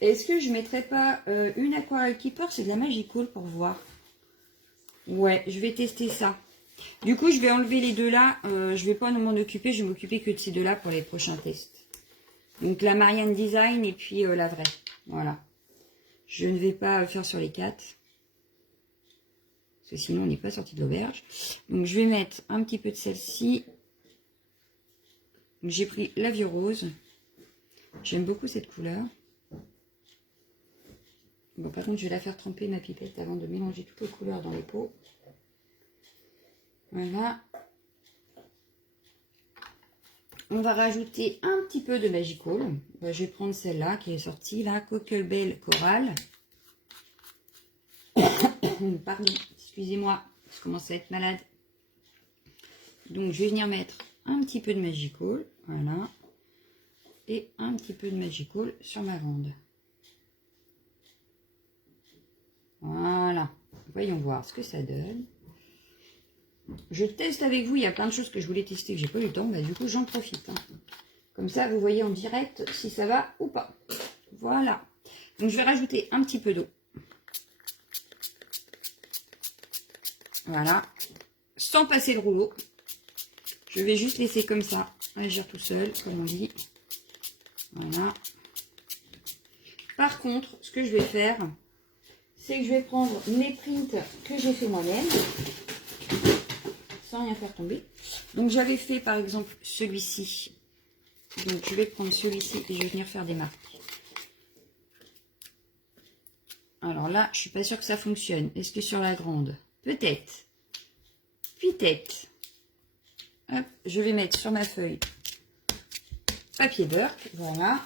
Est-ce que je mettrais pas une aquarelle Keepers? C'est de la Magical pour voir. Ouais, je vais tester ça. Du coup, je vais enlever les deux là. Je vais pas m'en occuper. Je vais m'occuper que de ces deux là pour les prochains tests. Donc, la Marianne Design et puis la vraie. Voilà. Je ne vais pas faire sur les 4. Parce que sinon, on n'est pas sorti de l'auberge. Donc, je vais mettre un petit peu de celle-ci. J'ai pris la vieux rose. J'aime beaucoup cette couleur. Bon, par contre, je vais la faire tremper ma pipette avant de mélanger toutes les couleurs dans les pots. Voilà. On va rajouter un petit peu de Magical. Je vais prendre celle-là qui est sortie, là, Cockle Coral. Pardon, excusez-moi, je commence à être malade. Donc, je vais venir mettre un petit peu de Magical, voilà. Et un petit peu de Magical sur ma grande. Voilà. Voyons voir ce que ça donne. Je teste avec vous, il y a plein de choses que je voulais tester que j'ai pas eu le temps, bah du coup j'en profite. Hein. Comme ça vous voyez en direct si ça va ou pas. Voilà. Donc je vais rajouter un petit peu d'eau. Voilà. Sans passer le rouleau. Je vais juste laisser comme ça, agir tout seul, comme on dit. Voilà. Par contre, ce que je vais faire, c'est que je vais prendre mes prints que j'ai fait moi-même. Sans rien faire tomber. Donc j'avais fait par exemple celui-ci. Donc je vais prendre celui-ci et je vais venir faire des marques. Alors là, je suis pas sûre que ça fonctionne. Est-ce que sur la grande? Peut-être. Peut-être. Hop, je vais mettre sur ma feuille papier Burke. Voilà.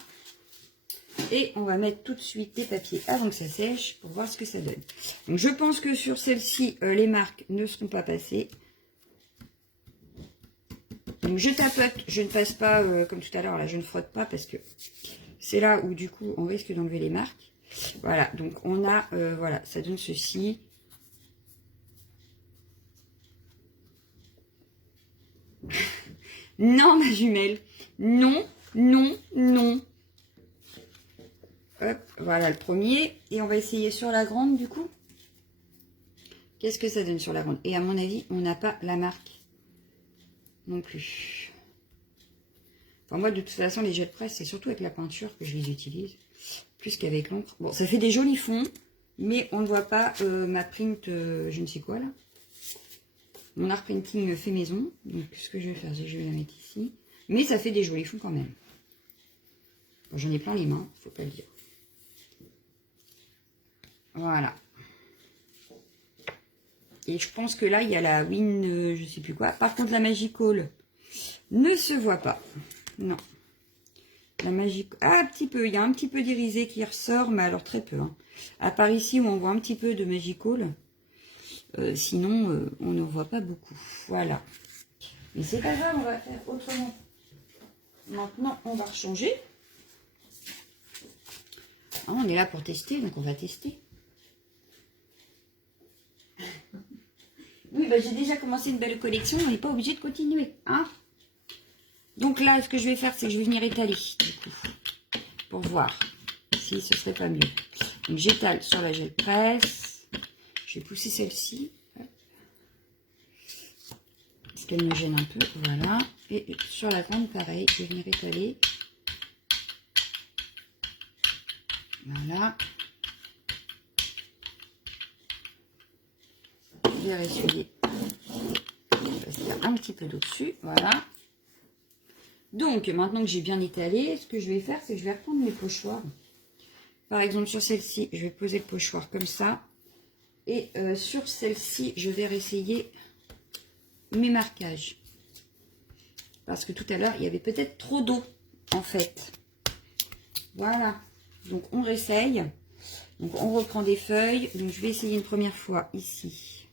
Et on va mettre tout de suite des papiers avant que ça sèche pour voir ce que ça donne. Donc je pense que sur celle-ci, les marques ne seront pas passées. Donc je tapote, je ne passe pas comme tout à l'heure, là je ne frotte pas parce que c'est là où du coup on risque d'enlever les marques. Voilà, donc on a, voilà, ça donne ceci. Non ma jumelle, non, non, non. Hop, voilà le premier. Et on va essayer sur la grande du coup. Qu'est-ce que ça donne sur la grande? Et à mon avis, on n'a pas la marque non plus. Enfin, moi, de toute façon, les jets de presse, c'est surtout avec la peinture que je les utilise. Plus qu'avec l'encre. Bon, ça fait des jolis fonds. Mais on ne voit pas ma print, je ne sais quoi là. Mon art printing fait maison. Donc, ce que je vais faire, c'est que je vais la mettre ici. Mais ça fait des jolis fonds quand même. Bon, j'en ai plein les mains, faut pas le dire. Voilà. Et je pense que là, il y a la Win, je sais plus quoi. Par contre, la Magical ne se voit pas. Non. La Magical... Ah, un petit peu. Il y a un petit peu d'irisé qui ressort, mais alors très peu. Hein. À part ici, où on voit un petit peu de Magical. Sinon, on ne voit pas beaucoup. Voilà. Mais c'est pas grave, on va faire autrement. maintenant, on va rechanger. Ah, on est là pour tester, donc on va tester. Oui, bah, j'ai déjà commencé une belle collection, on n'est pas obligé de continuer. Hein, donc là, ce que je vais faire, c'est que je vais venir étaler, du coup, pour voir si ce serait pas mieux. Donc j'étale sur la gel presse. Je vais pousser celle-ci. Parce qu'elle me gêne un peu. Voilà. Et sur la grande, pareil, je vais venir étaler. Voilà. Je vais essuyer. Parce qu'il y a un petit peu d'eau dessus. Voilà. Donc, maintenant que j'ai bien étalé, ce que je vais faire, c'est que je vais reprendre mes pochoirs. Par exemple, sur celle-ci, je vais poser le pochoir comme ça. Et sur celle-ci, je vais réessayer mes marquages. Parce que tout à l'heure, il y avait peut-être trop d'eau, en fait. Voilà. Donc, on réessaye. Donc, on reprend des feuilles. Donc, je vais essayer une première fois ici.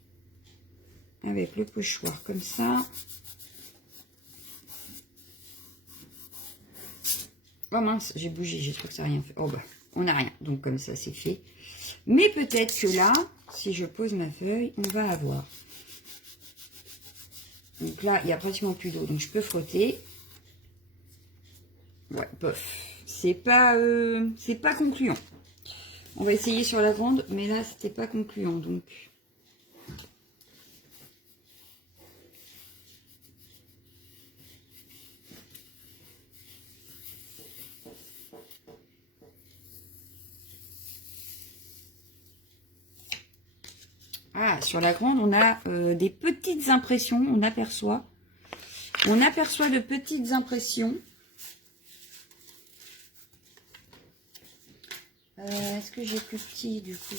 Avec le pochoir comme ça. Oh mince, j'ai bougé. J'espère que ça n'a rien fait. Oh bah, on n'a rien. Donc, comme ça, c'est fait. Mais peut-être que là, si je pose ma feuille, on va avoir. Donc là, il n'y a pratiquement plus d'eau. Donc, je peux frotter. Ouais, bof. C'est pas concluant. On va essayer sur la grande, mais là, c'était pas concluant. Donc, ah, sur la grande, on a des petites impressions. On aperçoit de petites impressions. Est-ce que j'ai plus petit du coup?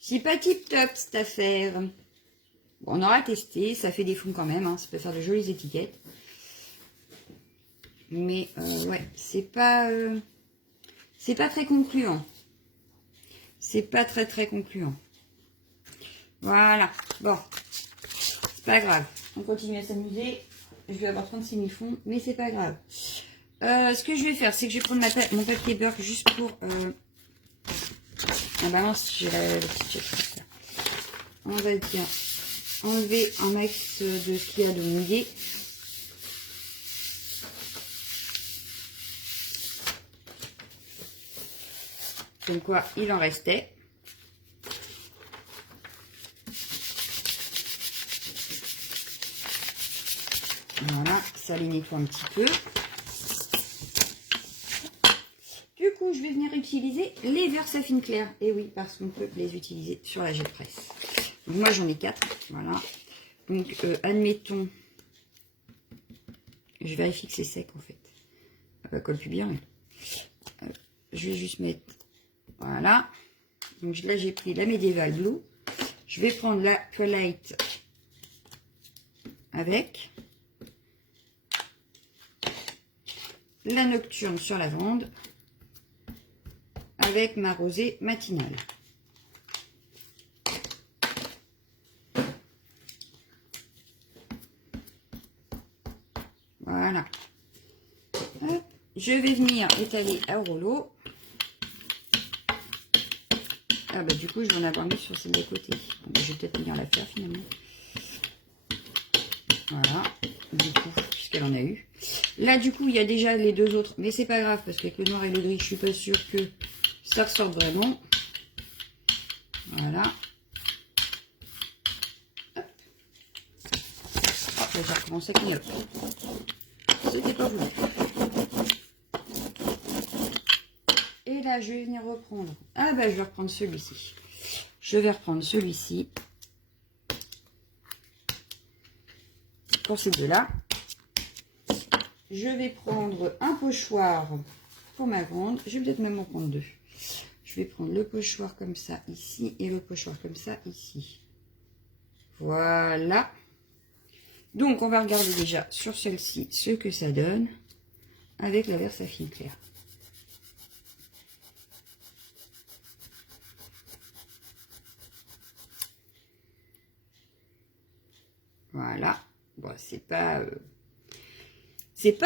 C'est pas tip top cette affaire. Bon, on aura testé, ça fait des fonds quand même, hein, ça peut faire de jolies étiquettes. Mais ouais, c'est pas très concluant. C'est pas très concluant. Voilà, bon, c'est pas grave. On continue à s'amuser. Je vais avoir 36 000 fonds, mais c'est pas grave. Ce que je vais faire, c'est que je vais prendre mon papier beurre juste pour... Ah bah non, j'ai la petite chèque. On va dire enlever un max de ce qu'il y a de mouillé. Comme quoi, il en restait. Voilà, ça les nettoie un petit peu. Du coup, je vais venir utiliser les Versafine clairs. Et oui, parce qu'on peut les utiliser sur la gel presse. Donc, moi, j'en ai 4. Voilà. Donc, admettons... Je vérifie que c'est sec, en fait. Ça colle plus bien. Mais... je vais juste mettre... Voilà. Donc, là, j'ai pris la Medieval Blue. Je vais prendre la Twilight avec... la Nocturne sur lavande avec ma rosée matinale. Voilà. Hop. Je vais venir étaler à rouleau. Ah bah du coup je vais en avoir mis sur celle de côté. Donc, je vais peut-être venir la faire finalement. Voilà. Du coup, puisqu'elle en a eu. Là, du coup, il y a déjà les deux autres. Mais c'est pas grave, parce qu'avec le noir et le gris, je suis pas sûre que ça ressorte vraiment. Voilà. Hop. Oh, j'ai recommencé avec une autre. C'était pas voulu. Et là, je vais venir reprendre. Ah bah, je vais reprendre celui-ci. Je vais reprendre celui-ci. Pour ces deux-là. Je vais prendre un pochoir pour ma grande. Je vais peut-être même en prendre deux. Je vais prendre le pochoir comme ça ici et le pochoir comme ça ici. Voilà. Donc, on va regarder déjà sur celle-ci ce que ça donne avec la Versafine claire. Voilà. Bon, c'est pas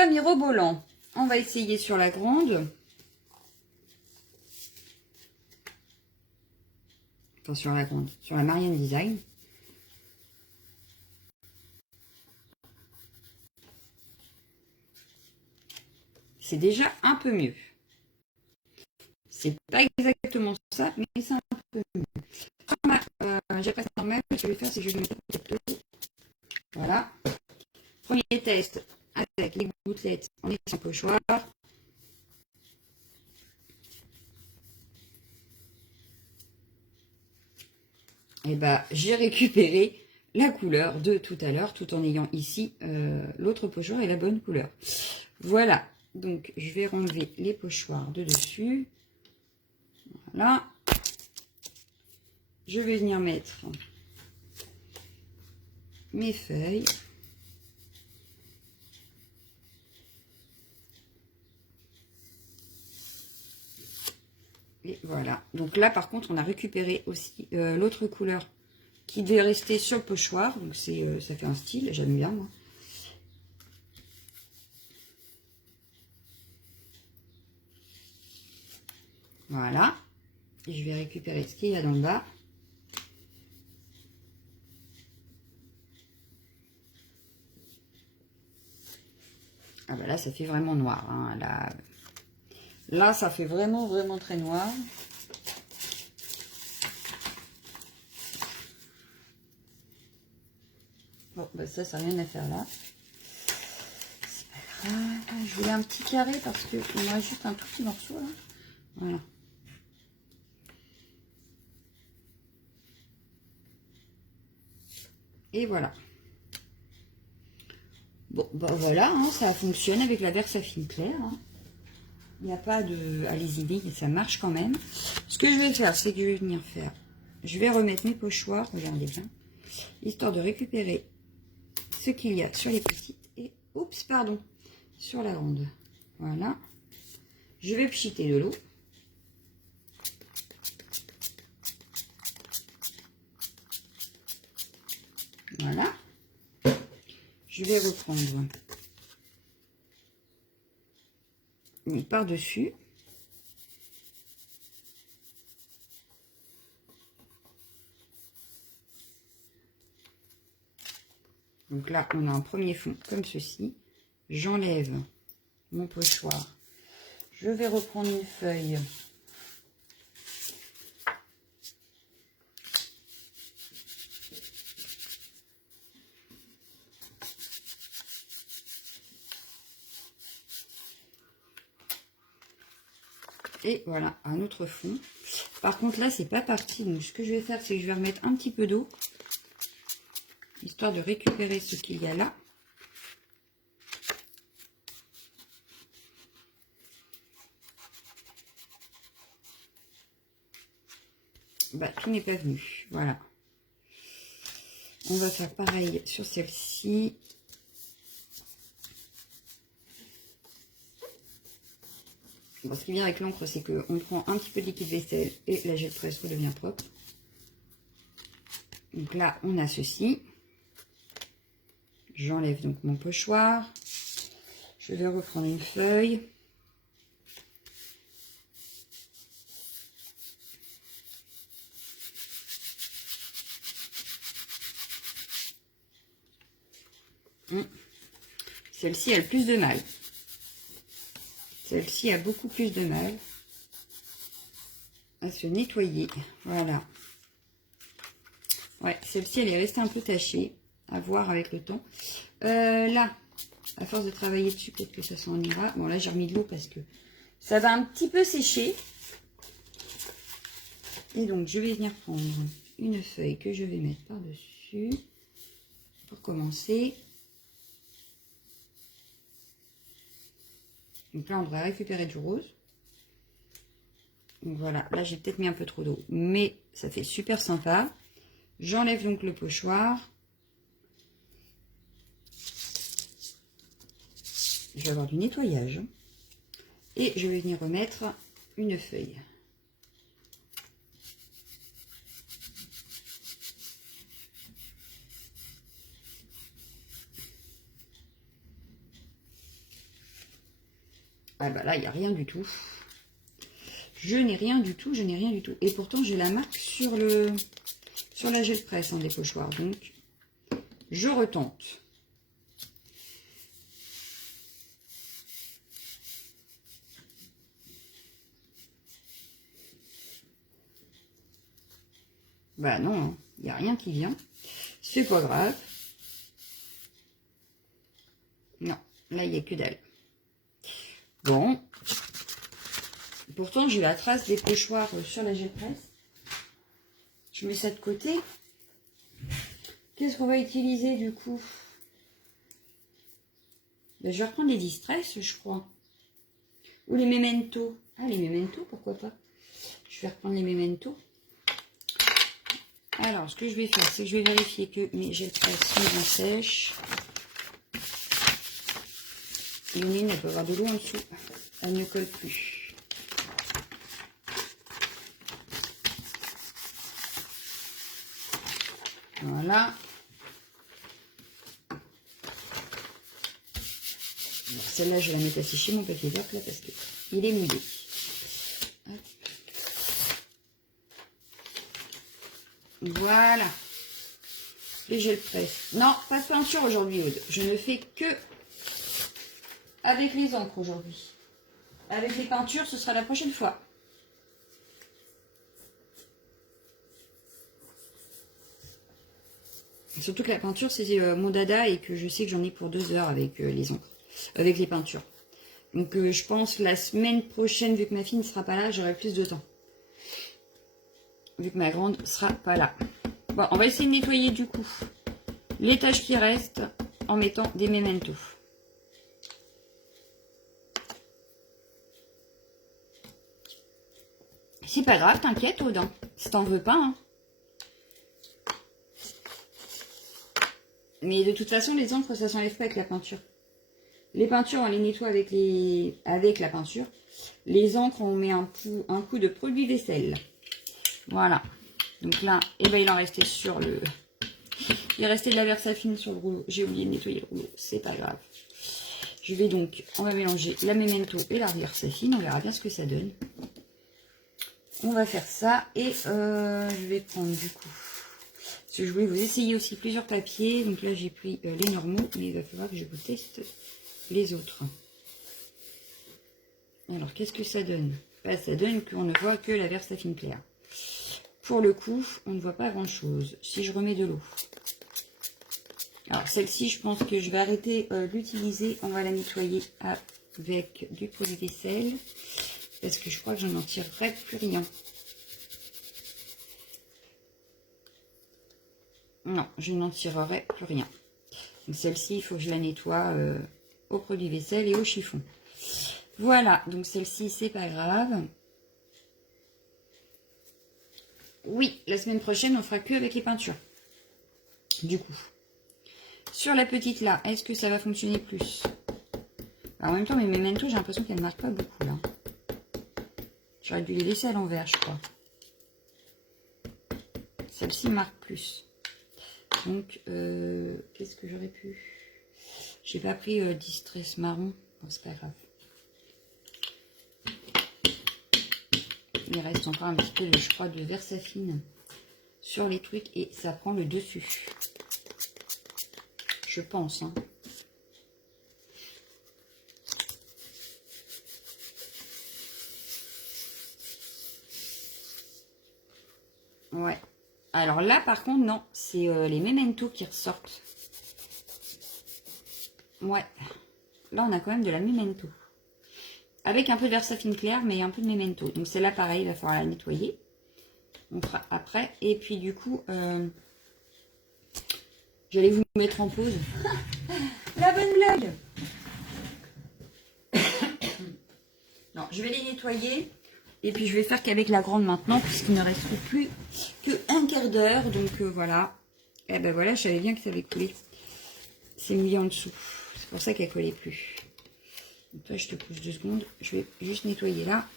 mirobolant. On va essayer sur la grande. Enfin, sur la grande. Sur la Marianne Design. C'est déjà un peu mieux. C'est pas exactement ça, mais c'est un peu mieux. J'ai pas normal, ce que je vais faire, c'est que je vais mettre peut-être l'eau. Voilà. Premier test avec les gouttelettes en laissant pochoir. Et bah, j'ai récupéré la couleur de tout à l'heure, tout en ayant ici l'autre pochoir et la bonne couleur. Voilà. Donc, je vais enlever les pochoirs de dessus. Voilà. Je vais venir mettre mes feuilles. Et voilà. Donc là, par contre, on a récupéré aussi l'autre couleur qui devait rester sur le pochoir. Donc ça fait un style, j'aime bien moi. Voilà. Et je vais récupérer ce qu'il y a dans le bas. Ah bah là, ça fait vraiment noir. Hein. Là, ça fait vraiment très noir. Bon, bah ça n'a rien à faire là. C'est pas grave. Je voulais un petit carré parce qu'il me reste juste un tout petit morceau là. Voilà. Et voilà. Bon, bah voilà, hein, ça fonctionne avec la Versafine claire. Hein. Il n'y a pas de... Allez-y, mais ça marche quand même. Ce que je vais faire, c'est que je vais venir faire... Je vais remettre mes pochoirs, regardez bien, histoire de récupérer ce qu'il y a sur les petites. Et, oups, pardon, sur la grande. Voilà. Je vais pchiter de l'eau. Voilà. Je vais reprendre par-dessus. Donc là, on a un premier fond comme ceci. J'enlève mon pochoir. Je vais reprendre une feuille. Et voilà, un autre fond. Par contre, là, c'est pas parti. Donc, ce que je vais faire, c'est que je vais remettre un petit peu d'eau. Histoire de récupérer ce qu'il y a là. Bah, tout n'est pas venu. Voilà. On va faire pareil sur celle-ci. Bon, ce qui vient avec l'encre, c'est qu'on prend un petit peu de liquide vaisselle et la gel presse redevient propre. Donc là, on a ceci. J'enlève donc mon pochoir. Je vais reprendre une feuille. Celle-ci a le plus de mal. Celle-ci a beaucoup plus de mal à se nettoyer. Voilà. Ouais, celle-ci, elle est restée un peu tachée. À voir avec le temps. Là, à force de travailler dessus, peut-être que ça s'en ira. Bon, là, j'ai remis de l'eau parce que ça va un petit peu sécher. Et donc, je vais venir prendre une feuille que je vais mettre par-dessus pour commencer. Donc là, on devrait récupérer du rose. Donc voilà, là, j'ai peut-être mis un peu trop d'eau, mais ça fait super sympa. J'enlève donc le pochoir. Je vais avoir du nettoyage. Et je vais venir remettre une feuille. Ah bah là, il n'y a rien du tout. Je n'ai rien du tout, je n'ai rien du tout. Et pourtant, j'ai la marque sur la gel presse, hein, des pochoirs. Donc, je retente. Bah non, il n'y a rien qui vient. C'est pas grave. Non, là, il n'y a que dalle. Bon. Pourtant, j'ai la trace des pochoirs sur la gel presse. Je mets ça de côté. Qu'est-ce qu'on va utiliser du coup? Ben, je vais reprendre les distress, je crois. Ou les Memento. Ah, les Memento, pourquoi pas? Je vais reprendre les Memento. Alors, ce que je vais faire, c'est que je vais vérifier que mes gel presse sont bien sèches. Et une, elle peut avoir de l'eau en dessous. Elle ne colle plus. Voilà. Celle-là, je vais la mettre à sécher mon papier vert là parce qu'il est mouillé. Hop. Voilà. Les gel presse. Non, pas de peinture aujourd'hui, Aude. Je ne fais que avec les encres aujourd'hui. Avec les peintures, ce sera la prochaine fois. Surtout que la peinture, c'est mon dada et que je sais que j'en ai pour 2 heures avec les encres, avec les peintures. Donc je pense la semaine prochaine, vu que ma fille ne sera pas là, j'aurai plus de temps. Vu que ma grande ne sera pas là. Bon, on va essayer de nettoyer du coup les taches qui restent en mettant des Memento. C'est pas grave, t'inquiète, Aude, si t'en veux pas. Hein. Mais de toute façon, les encres, ça s'enlève pas avec la peinture. Les peintures, on les nettoie avec la peinture. Les encres, on met un coup de produit vaisselle. Voilà. Donc là, eh ben, il en restait sur le... Il restait de la Versafine sur le rouleau. J'ai oublié de nettoyer le rouleau. C'est pas grave. Je vais donc... On va mélanger la Memento et la Versafine. On verra bien ce que ça donne. On va faire ça. Et je vais prendre du coup... Parce que je voulais vous essayer aussi plusieurs papiers. Donc là, j'ai pris les normaux. Mais il va falloir que je vous teste les autres. Alors, qu'est-ce que ça donne? Bah, ça donne qu'on ne voit que la Versafine claire. Pour le coup, on ne voit pas grand-chose. Si je remets de l'eau. Alors, celle-ci, je pense que je vais arrêter d'utiliser. On va la nettoyer avec du produit vaisselle. Parce que je crois que je n'en tirerai plus rien. Non, je n'en tirerai plus rien. Donc celle-ci, il faut que je la nettoie au produit vaisselle et au chiffon. Voilà, donc celle-ci, c'est pas grave. Oui, la semaine prochaine, on fera que avec les peintures. Du coup. Sur la petite là, est-ce que ça va fonctionner plus? Alors, en même temps, mes Memento, j'ai l'impression qu'elles ne marquent pas beaucoup là. J'aurais dû les laisser à l'envers, je crois. Celle-ci marque plus. Donc, qu'est-ce que j'aurais pu... J'ai pas pris Distress marron. Bon, c'est pas grave. Il reste encore un petit peu, je crois, de Versafine sur les trucs et ça prend le dessus. Je pense, hein. Ouais. Alors là, par contre, non. C'est les Memento qui ressortent. Ouais. Là, on a quand même de la Memento. Avec un peu de Versafine clair, mais un peu de Memento. Donc celle-là, pareil, il va falloir la nettoyer. On fera après. Et puis, du coup, j'allais vous mettre en pause. La bonne blague. Non, je vais les nettoyer. Et puis, je vais faire qu'avec la grande maintenant, puisqu'il ne reste plus qu'un quart d'heure. Donc, voilà. Et ben voilà, je savais bien que ça avait coulé. C'est mouillé en dessous. C'est pour ça qu'elle ne collait plus. Donc, toi, je te pousse 2 secondes. Je vais juste nettoyer là.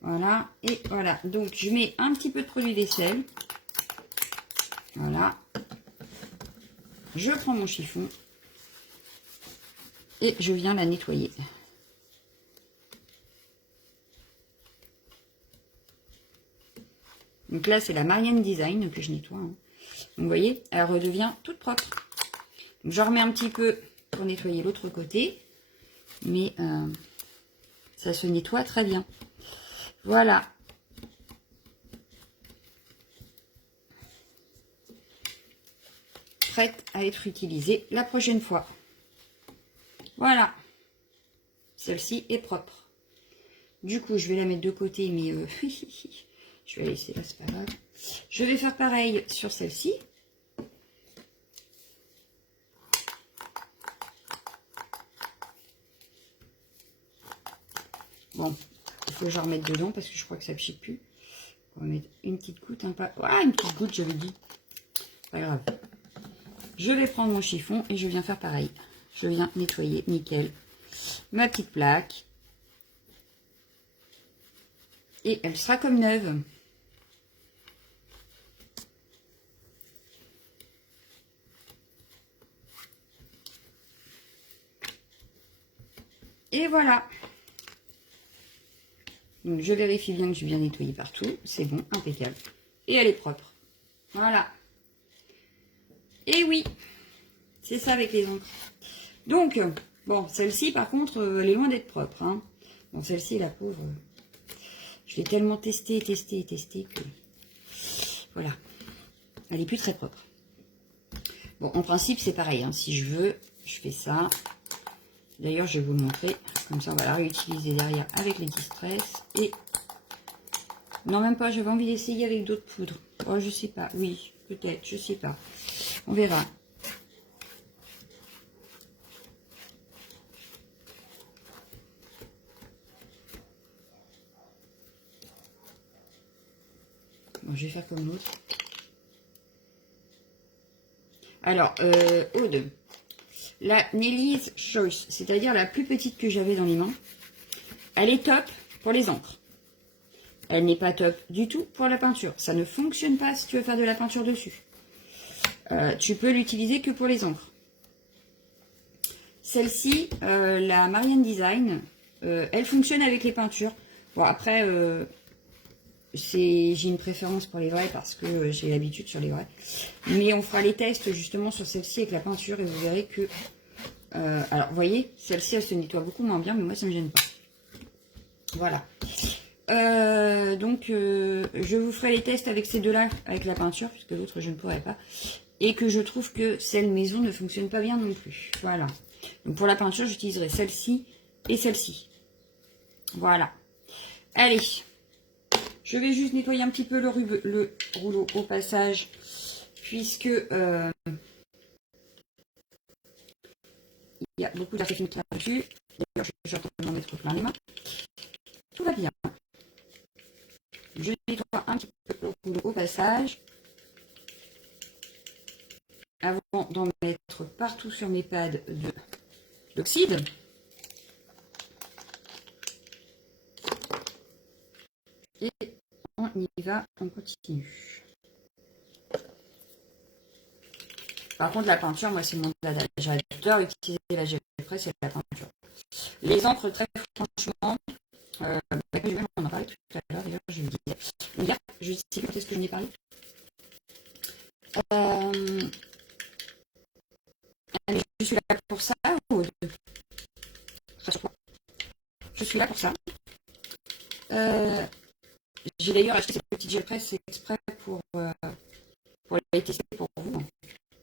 Voilà. Et voilà. Donc, je mets un petit peu de produit vaisselle. Voilà. Je prends mon chiffon. Et je viens la nettoyer. Donc là, c'est la Marianne Design que je nettoie. Hein. Donc vous voyez, elle redevient toute propre. Donc je remets un petit peu pour nettoyer l'autre côté. Mais ça se nettoie très bien. Voilà. Prête à être utilisée la prochaine fois. Voilà. Celle-ci est propre. Du coup, je vais la mettre de côté, mais je vais la laisser là, c'est pas grave. Je vais faire pareil sur celle-ci. Bon, il faut que je remette dedans parce que je crois que ça ne pchit plus. On va mettre une petite goutte, un pas. Ah, une petite goutte, j'avais dit. Pas grave. Je vais prendre mon chiffon et je viens faire pareil. Je viens nettoyer, nickel, ma petite plaque. Et elle sera comme neuve. Et voilà. Donc je vérifie bien que j'ai bien nettoyé partout. C'est bon, impeccable. Et elle est propre. Voilà. Et oui, c'est ça avec les encres. Donc, bon, celle-ci, par contre, elle est loin d'être propre. Hein. Bon, celle-ci, la pauvre, je l'ai tellement testée que... Voilà. Elle n'est plus très propre. Bon, en principe, c'est pareil. Hein. Si je veux, je fais ça. D'ailleurs, je vais vous le montrer. Comme ça, on va la réutiliser derrière avec les Distress. Et... Non, même pas. J'avais envie d'essayer avec d'autres poudres. Oh, je sais pas. Oui, peut-être. Je sais pas. On verra. Bon, je vais faire comme l'autre. Alors, Aude. La Nelly's Choice, c'est-à-dire la plus petite que j'avais dans les mains, elle est top pour les encres. Elle n'est pas top du tout pour la peinture. Ça ne fonctionne pas si tu veux faire de la peinture dessus. Tu peux l'utiliser que pour les encres. Celle-ci, la Marianne Design, elle fonctionne avec les peintures. Bon, après, j'ai une préférence pour les vraies parce que j'ai l'habitude sur les vraies. Mais on fera les tests justement sur celle-ci avec la peinture et vous verrez que... alors, vous voyez, celle-ci, elle se nettoie beaucoup moins bien, mais moi, ça ne me gêne pas. Voilà. Donc, je vous ferai les tests avec ces deux-là, avec la peinture, puisque l'autre, je ne pourrai pas. Et que je trouve que celle maison ne fonctionne pas bien non plus. Voilà. Donc, pour la peinture, j'utiliserai celle-ci et celle-ci. Voilà. Allez. Je vais juste nettoyer un petit peu le rouleau au passage, puisque il y a beaucoup d'artifices qui dessus. D'ailleurs, je suis en train de m'en mettre plein les mains. Tout va bien. Je nettoie un petit peu le rouleau au passage, avant d'en mettre partout sur mes pads d'oxyde. Et on y va, on continue. Par contre, la peinture, moi, c'est mon dada. J'adore utiliser la gel presse et la peinture. Les encres, très franchement, on en parlait tout à l'heure, d'ailleurs, je le disais. Là, je sais plus qu'est-ce que je n'ai parlé. Allez, je suis là pour ça. Je suis là pour ça. J'ai d'ailleurs acheté cette petite gel presse exprès pour les tester pour vous.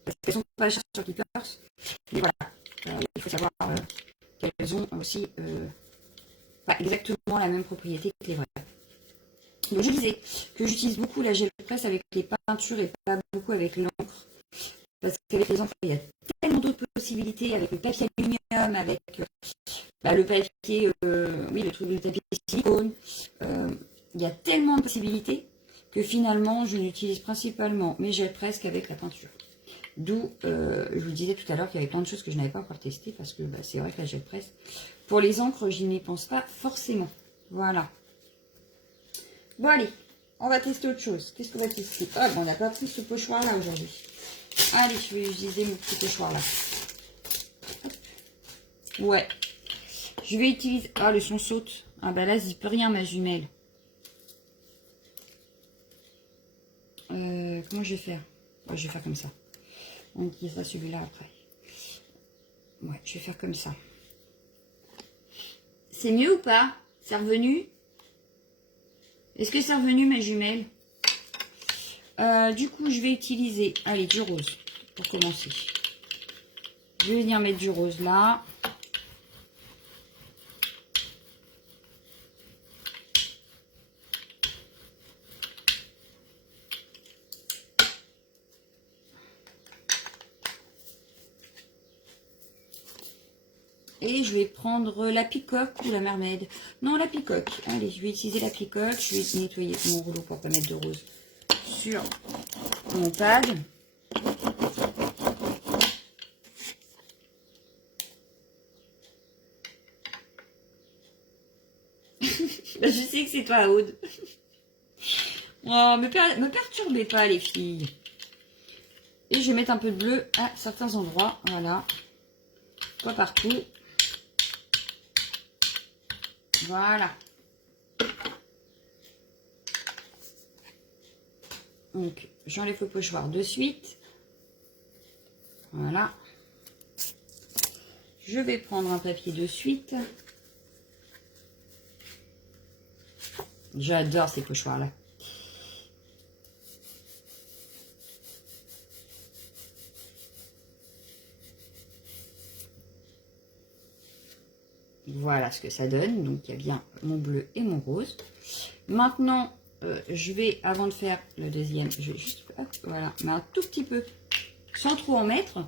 Parce qu'elles sont pas chères sur Keepers. Mais voilà, il faut savoir qu'elles ont aussi pas exactement la même propriété que les vraies. Donc je disais que j'utilise beaucoup la gel presse avec les peintures et pas beaucoup avec l'encre. Parce qu'avec les encres, il y a tellement d'autres possibilités avec le papier aluminium, avec le papier, oui, le truc de papier silicone. Il y a tellement de possibilités que finalement, je n'utilise principalement mes gels presse qu'avec la peinture. D'où, je vous disais tout à l'heure qu'il y avait plein de choses que je n'avais pas encore testées parce que c'est vrai que la gel presse, pour les encres, je n'y pense pas forcément. Voilà. Bon, allez, on va tester autre chose. Qu'est-ce qu'on va tester? Ah, bon, on n'a pas pris ce pochoir-là aujourd'hui. Allez, je vais utiliser mon petit pochoir-là. Ouais. Je vais utiliser... Ah, le son saute. Ah, bah là, il peut rien, ma jumelle. comment je vais faire? Ouais, je vais faire comme ça. On utilisera celui-là après. Ouais, je vais faire comme ça. C'est mieux ou pas? C'est revenu? Est-ce que c'est revenu, ma jumelle? Du coup, je vais utiliser, allez, du rose pour commencer. Je vais venir mettre du rose là. Et je vais prendre la peacock ou la mermaid. Non, la peacock. Allez, je vais utiliser la peacock. Je vais nettoyer mon rouleau pour pas mettre de rose sur mon pad. Je sais que c'est toi, Aude. Oh, me perturbez pas, les filles. Et je vais mettre un peu de bleu à certains endroits. Voilà. Pas partout. Voilà. Donc, j'enlève le pochoir de suite. Voilà. Je vais prendre un papier de suite. J'adore ces pochoirs-là. Voilà ce que ça donne. Donc, il y a bien mon bleu et mon rose. Maintenant, je vais, avant de faire le deuxième, je vais juste, hop, voilà, mais un tout petit peu, sans trop en mettre.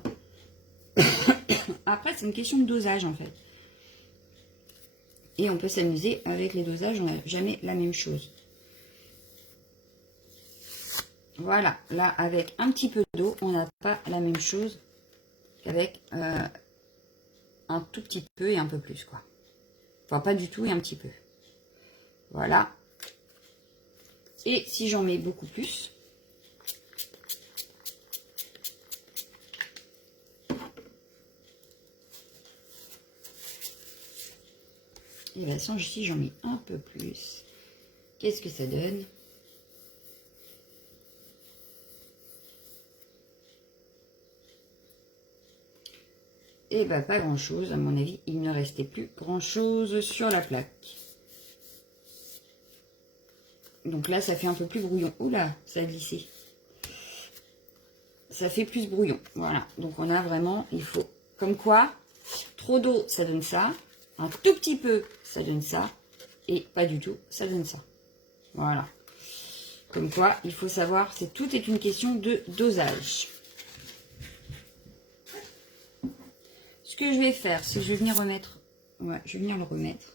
Après, c'est une question de dosage, en fait. Et on peut s'amuser avec les dosages, on n'a jamais la même chose. Voilà, là, avec un petit peu d'eau, on n'a pas la même chose qu'avec un tout petit peu et un peu plus, quoi. Enfin, pas du tout et un petit peu. Voilà. Et si j'en mets beaucoup plus, et bien si j'en mets un peu plus, qu'est-ce que ça donne? Et bien pas grand chose, à mon avis, il ne restait plus grand chose sur la plaque. Donc là, ça fait un peu plus brouillon. Oula, ça a glissé. Ça fait plus brouillon. Voilà. Donc on a vraiment, il faut, comme quoi, trop d'eau, ça donne ça. Un tout petit peu, ça donne ça. Et pas du tout, ça donne ça. Voilà. Comme quoi, il faut savoir, tout est une question de dosage. Ce que je vais faire, c'est que je vais venir remettre. Ouais, je vais venir le remettre.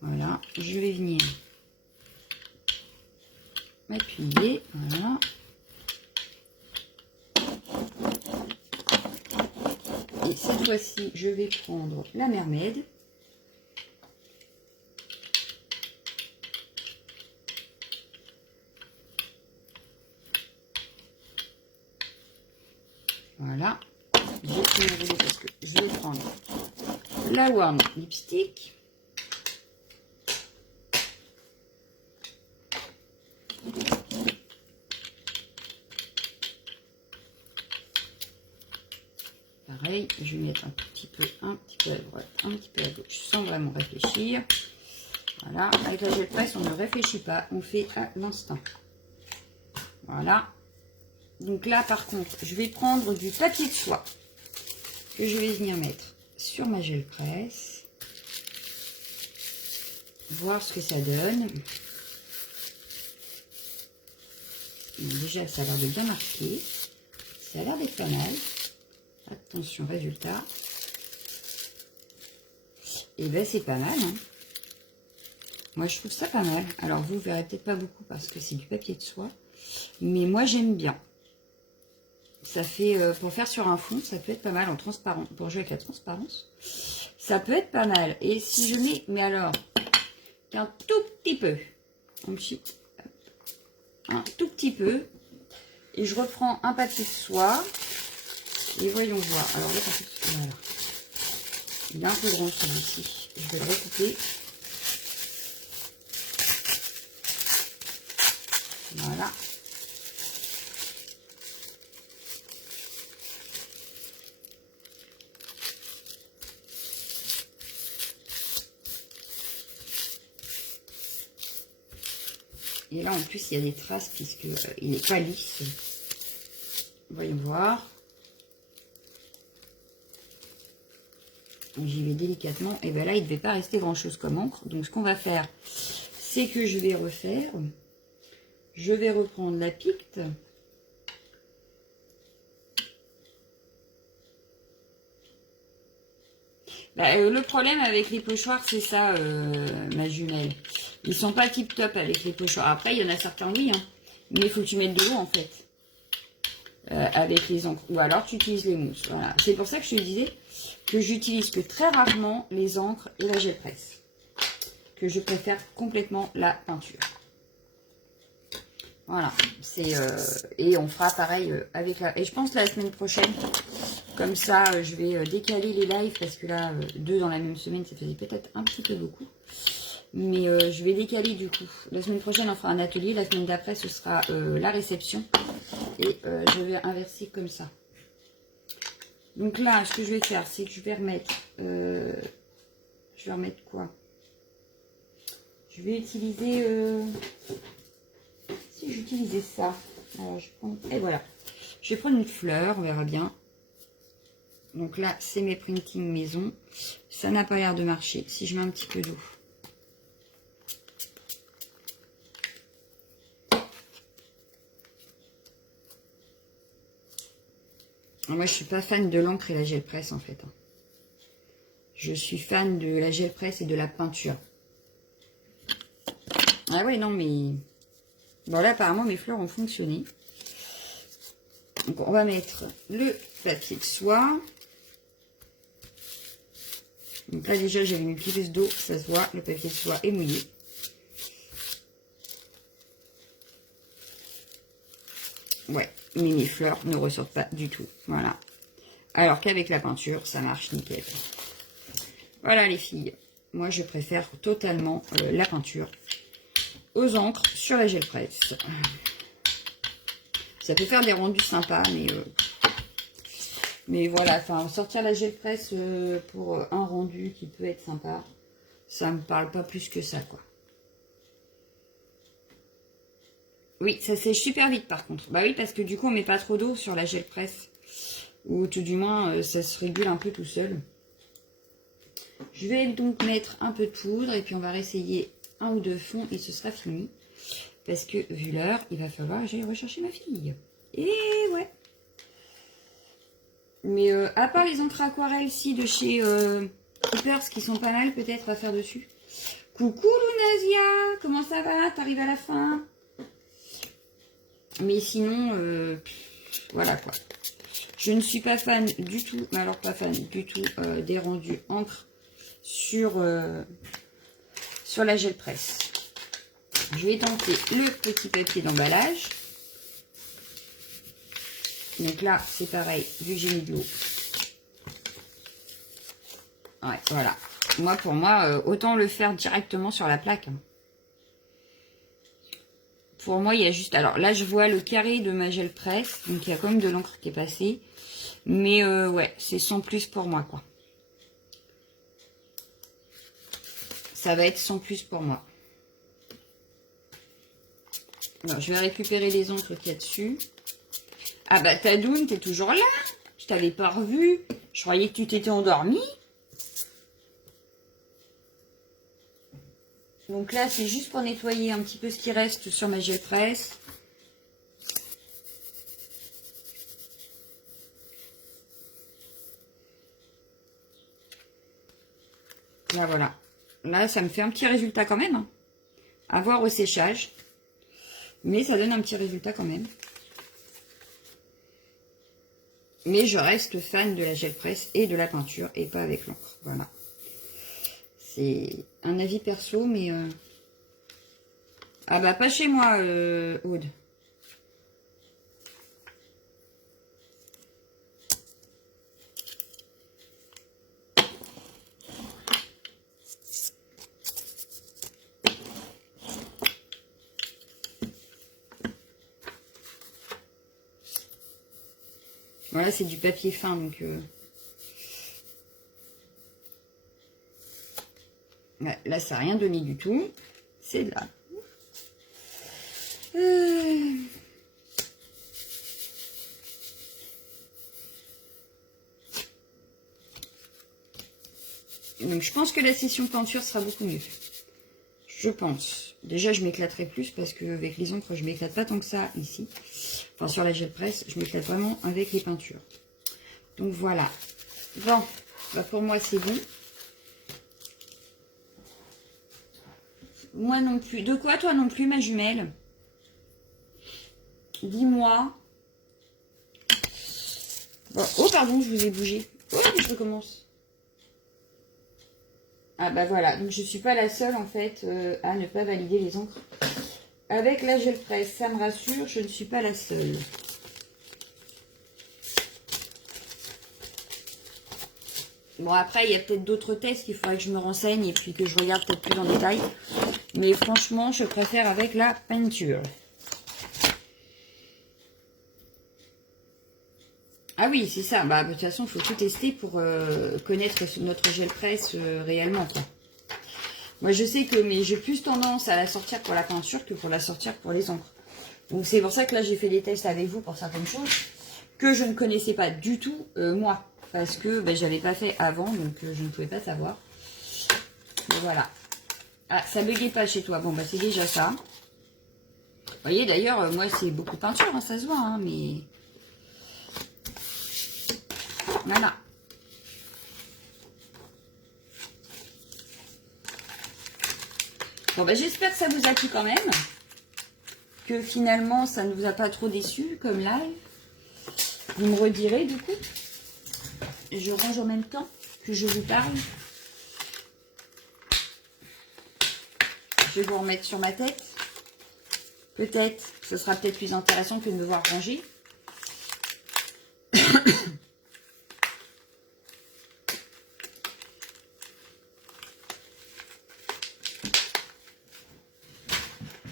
Voilà. Je vais venir m'appuyer. Voilà. Et cette fois-ci, je vais prendre la mermaid. Voilà. J'ai pris le rouleau parce que je vais prendre la Warm Lipstick. Pareil, je vais mettre un petit peu à droite, un petit peu à gauche, sans vraiment réfléchir. Voilà, avec la gel presse, on ne réfléchit pas, on fait à l'instant. Voilà. Donc là, par contre, je vais prendre du papier de soie que je vais venir mettre sur ma gel presse. Voir ce que ça donne. Donc déjà, ça a l'air de bien marquer. Ça a l'air d'être pas mal. Attention, résultat. Et ben c'est pas mal. Hein. Moi, je trouve ça pas mal. Alors, vous verrez peut-être pas beaucoup parce que c'est du papier de soie. Mais moi, j'aime bien. Ça fait, pour faire sur un fond, ça peut être pas mal en transparent. Pour jouer avec la transparence, ça peut être pas mal. Et si je mets, mais alors, qu'un tout petit peu, un tout petit peu, et je reprends un papier de soie, et voyons voir. Alors là, voilà. Il est un peu grand celui-ci. Je vais le recouper. Voilà. Et là, en plus, il y a des traces puisque il n'est pas lisse. Voyons voir. J'y vais délicatement. Et bien là, il ne devait pas rester grand-chose comme encre. Donc, ce qu'on va faire, c'est que je vais refaire. Je vais reprendre la Picte. Le problème avec les pochoirs, c'est ça, ma jumelle. Ils sont pas tip-top avec les pochoirs. Après, il y en a certains, oui. Hein. Mais il faut que tu mettes de l'eau, en fait. Avec les encres. Ou alors, tu utilises les mousses. Voilà. C'est pour ça que je te disais que j'utilise que très rarement les encres et la gel presse. Que je préfère complètement la peinture. Voilà. Et on fera pareil avec la... Et je pense la semaine prochaine, comme ça, je vais décaler les lives parce que là, 2 dans la même semaine, ça faisait peut-être un petit peu beaucoup. Mais je vais décaler du coup. La semaine prochaine, on fera un atelier. La semaine d'après, ce sera la réception. Et je vais inverser comme ça. Donc là, ce que je vais faire, c'est que je vais remettre... je vais remettre quoi? Je vais utiliser... si j'utilisais ça. Alors, je prends... Et voilà. Je vais prendre une fleur, on verra bien. Donc là, c'est mes printing maison. Ça n'a pas l'air de marcher. Si je mets un petit peu d'eau. Moi, je suis pas fan de l'encre et la gel presse, en fait. Je suis fan de la gel presse et de la peinture. Ah ouais, non, mais... Bon, là, apparemment, mes fleurs ont fonctionné. Donc, on va mettre le papier de soie. Donc là, déjà, j'avais une pièce d'eau. Ça se voit, le papier de soie est mouillé. Ouais, mais mes fleurs ne ressortent pas du tout. Voilà. Alors qu'avec la peinture, ça marche nickel. Voilà, les filles. Moi, je préfère totalement la peinture aux encres sur la gel presse. Ça peut faire des rendus sympas, mais voilà, enfin, sortir la gel presse pour un rendu qui peut être sympa, ça me parle pas plus que ça, quoi. Oui, ça sèche super vite par contre. Bah oui, parce que du coup, on met pas trop d'eau sur la gel presse. Ou tout du moins, ça se régule un peu tout seul. Je vais donc mettre un peu de poudre et puis on va réessayer un ou deux fonds et ce sera fini. Parce que vu l'heure, il va falloir que j'aille rechercher ma fille. Et ouais. Mais à part les encres aquarelles, si de chez Coopers qui sont pas mal peut-être à faire dessus. Coucou Lunasia, comment ça va? T'arrives à la fin? Mais sinon, voilà quoi. Je ne suis pas fan du tout, mais alors pas fan du tout des rendus encre sur la gel presse. Je vais tenter le petit papier d'emballage. Donc là, c'est pareil, vu que j'ai mis de l'eau. Ouais, voilà. Moi, pour moi, autant le faire directement sur la plaque. Pour moi, il y a juste... Alors là, je vois le carré de ma gel presse. Donc, il y a quand même de l'encre qui est passée. Mais ouais, c'est sans plus pour moi, quoi. Ça va être sans plus pour moi. Alors, je vais récupérer les encres qu'il y a dessus. Ah bah, Tadoun, t'es toujours là? Je t'avais pas revu. Je croyais que tu t'étais endormi. Donc là, c'est juste pour nettoyer un petit peu ce qui reste sur ma gel presse. Là, voilà. Là, ça me fait un petit résultat quand même. Hein. À voir au séchage. Mais ça donne un petit résultat quand même. Mais je reste fan de la gel presse et de la peinture et pas avec l'encre. Voilà. C'est un avis perso, mais... Ah bah, pas chez moi, Aude. Voilà, c'est du papier fin, donc... Ouais, là, ça n'a rien donné du tout. C'est de là. Donc je pense que la session peinture sera beaucoup mieux. Je pense. Déjà je m'éclaterai plus parce qu'avec les encres je m'éclate pas tant que ça ici. Enfin sur la gel presse, je m'éclate vraiment avec les peintures. Donc voilà. Bon, bah pour moi c'est bon. Moi non plus. De quoi toi non plus ma jumelle? Dis-moi. Bon. Oh pardon, je vous ai bougé. Oh je recommence. Ah bah voilà, donc je suis pas la seule en fait à ne pas valider les encres avec la gel presse. Ça me rassure, je ne suis pas la seule. Bon après il y a peut-être d'autres tests qu'il faudrait que je me renseigne et puis que je regarde peut-être plus en détail. Mais franchement je préfère avec la peinture. Ah oui c'est ça, bah de toute façon il faut tout tester pour connaître notre gel presse réellement quoi. Moi, je sais que j'ai plus tendance à la sortir pour la peinture que pour la sortir pour les encres. Donc, c'est pour ça que là, j'ai fait des tests avec vous pour certaines choses que je ne connaissais pas du tout, moi. Parce que je n'avais pas fait avant, donc je ne pouvais pas savoir. Mais voilà. Ah, ça ne buguait pas chez toi. Bon, bah, c'est déjà ça. Vous voyez, d'ailleurs, moi, c'est beaucoup de peinture, hein, ça se voit, hein, mais... Voilà. Bon, bah, j'espère que ça vous a plu quand même. Que finalement, ça ne vous a pas trop déçu comme live. Vous me redirez, du coup. Je range en même temps que je vous parle. Je vais vous remettre sur ma tête. Peut-être, ce sera peut-être plus intéressant que de me voir ranger.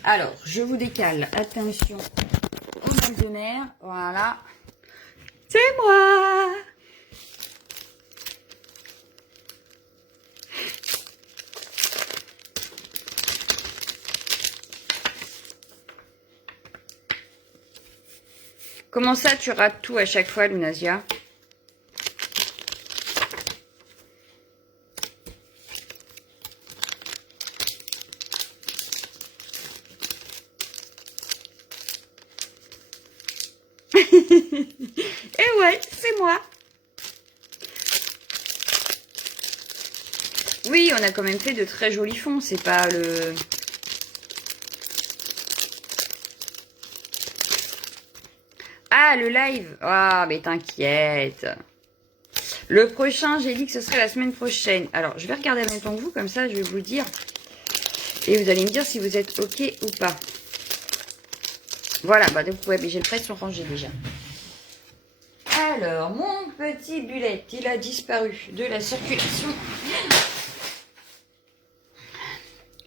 Alors, je vous décale. Attention au mal de mer. Voilà. C'est moi! Comment ça, tu rates tout à chaque fois, Lunasia? Eh ouais, c'est moi. Oui, on a quand même fait de très jolis fonds. C'est pas le... Ah, le live. Ah, mais t'inquiète. Le prochain, j'ai dit que ce serait la semaine prochaine. Alors, je vais regarder en même temps que vous, comme ça, je vais vous le dire. Et vous allez me dire si vous êtes OK ou pas. Voilà, bah donc, ouais, mais j'ai le presse sont rangés déjà. Alors, mon petit bullet, il a disparu de la circulation.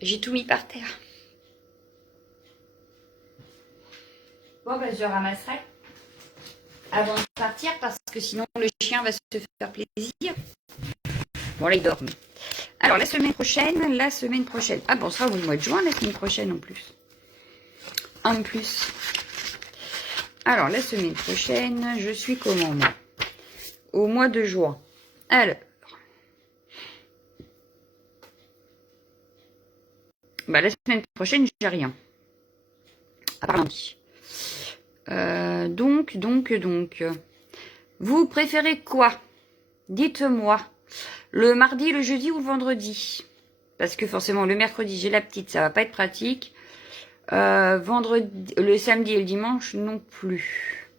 J'ai tout mis par terre. Bon, bah, je ramasserai avant de partir parce que sinon le chien va se faire plaisir. Bon, là, il dort. Alors, la semaine prochaine. Ah bon, ça sera au mois de juin, la semaine prochaine en plus. En plus. Alors, la semaine prochaine, je suis comment, moi? Au mois de juin. Alors. Bah, la semaine prochaine, j'ai rien. À part lundi. Donc. Vous préférez quoi? Dites-moi. Le mardi, le jeudi ou le vendredi? Parce que forcément, le mercredi, j'ai la petite, ça va pas être pratique. Vendredi, le samedi et le dimanche, non plus.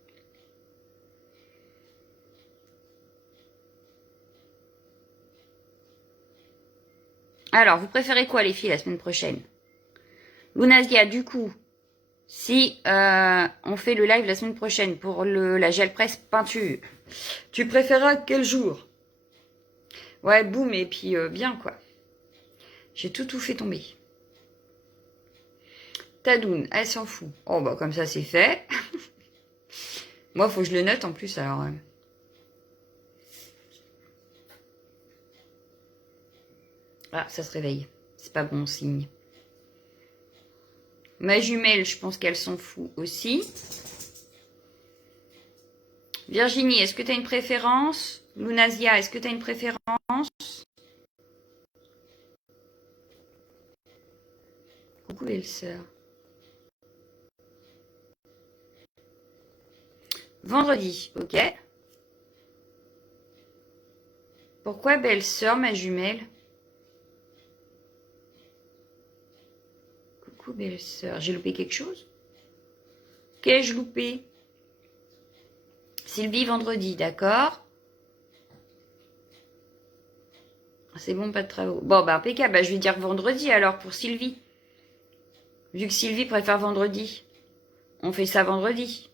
Alors, vous préférez quoi, les filles, la semaine prochaine? Lunasia, du coup, si on fait le live la semaine prochaine pour la gel presse peinture, tu préféreras quel jour? Ouais, boum, et puis bien, quoi. J'ai tout fait tomber. Tadoun, elle s'en fout. Oh, bah, comme ça, c'est fait. Moi, faut que je le note en plus, alors... Ah, ça se réveille. C'est pas bon signe. Ma jumelle, je pense qu'elle s'en fout aussi. Virginie, est-ce que tu as une préférence? Lunasia, est-ce que tu as une préférence? Coucou belle-sœur. Vendredi, ok. Pourquoi belle-sœur, ma jumelle? Coucou belle-sœur. J'ai loupé quelque chose? Qu'ai-je loupé? Sylvie, vendredi, d'accord. C'est bon, pas de travaux. Bon, bah impeccable. Bah, je vais dire vendredi alors pour Sylvie. Vu que Sylvie préfère vendredi. On fait ça vendredi.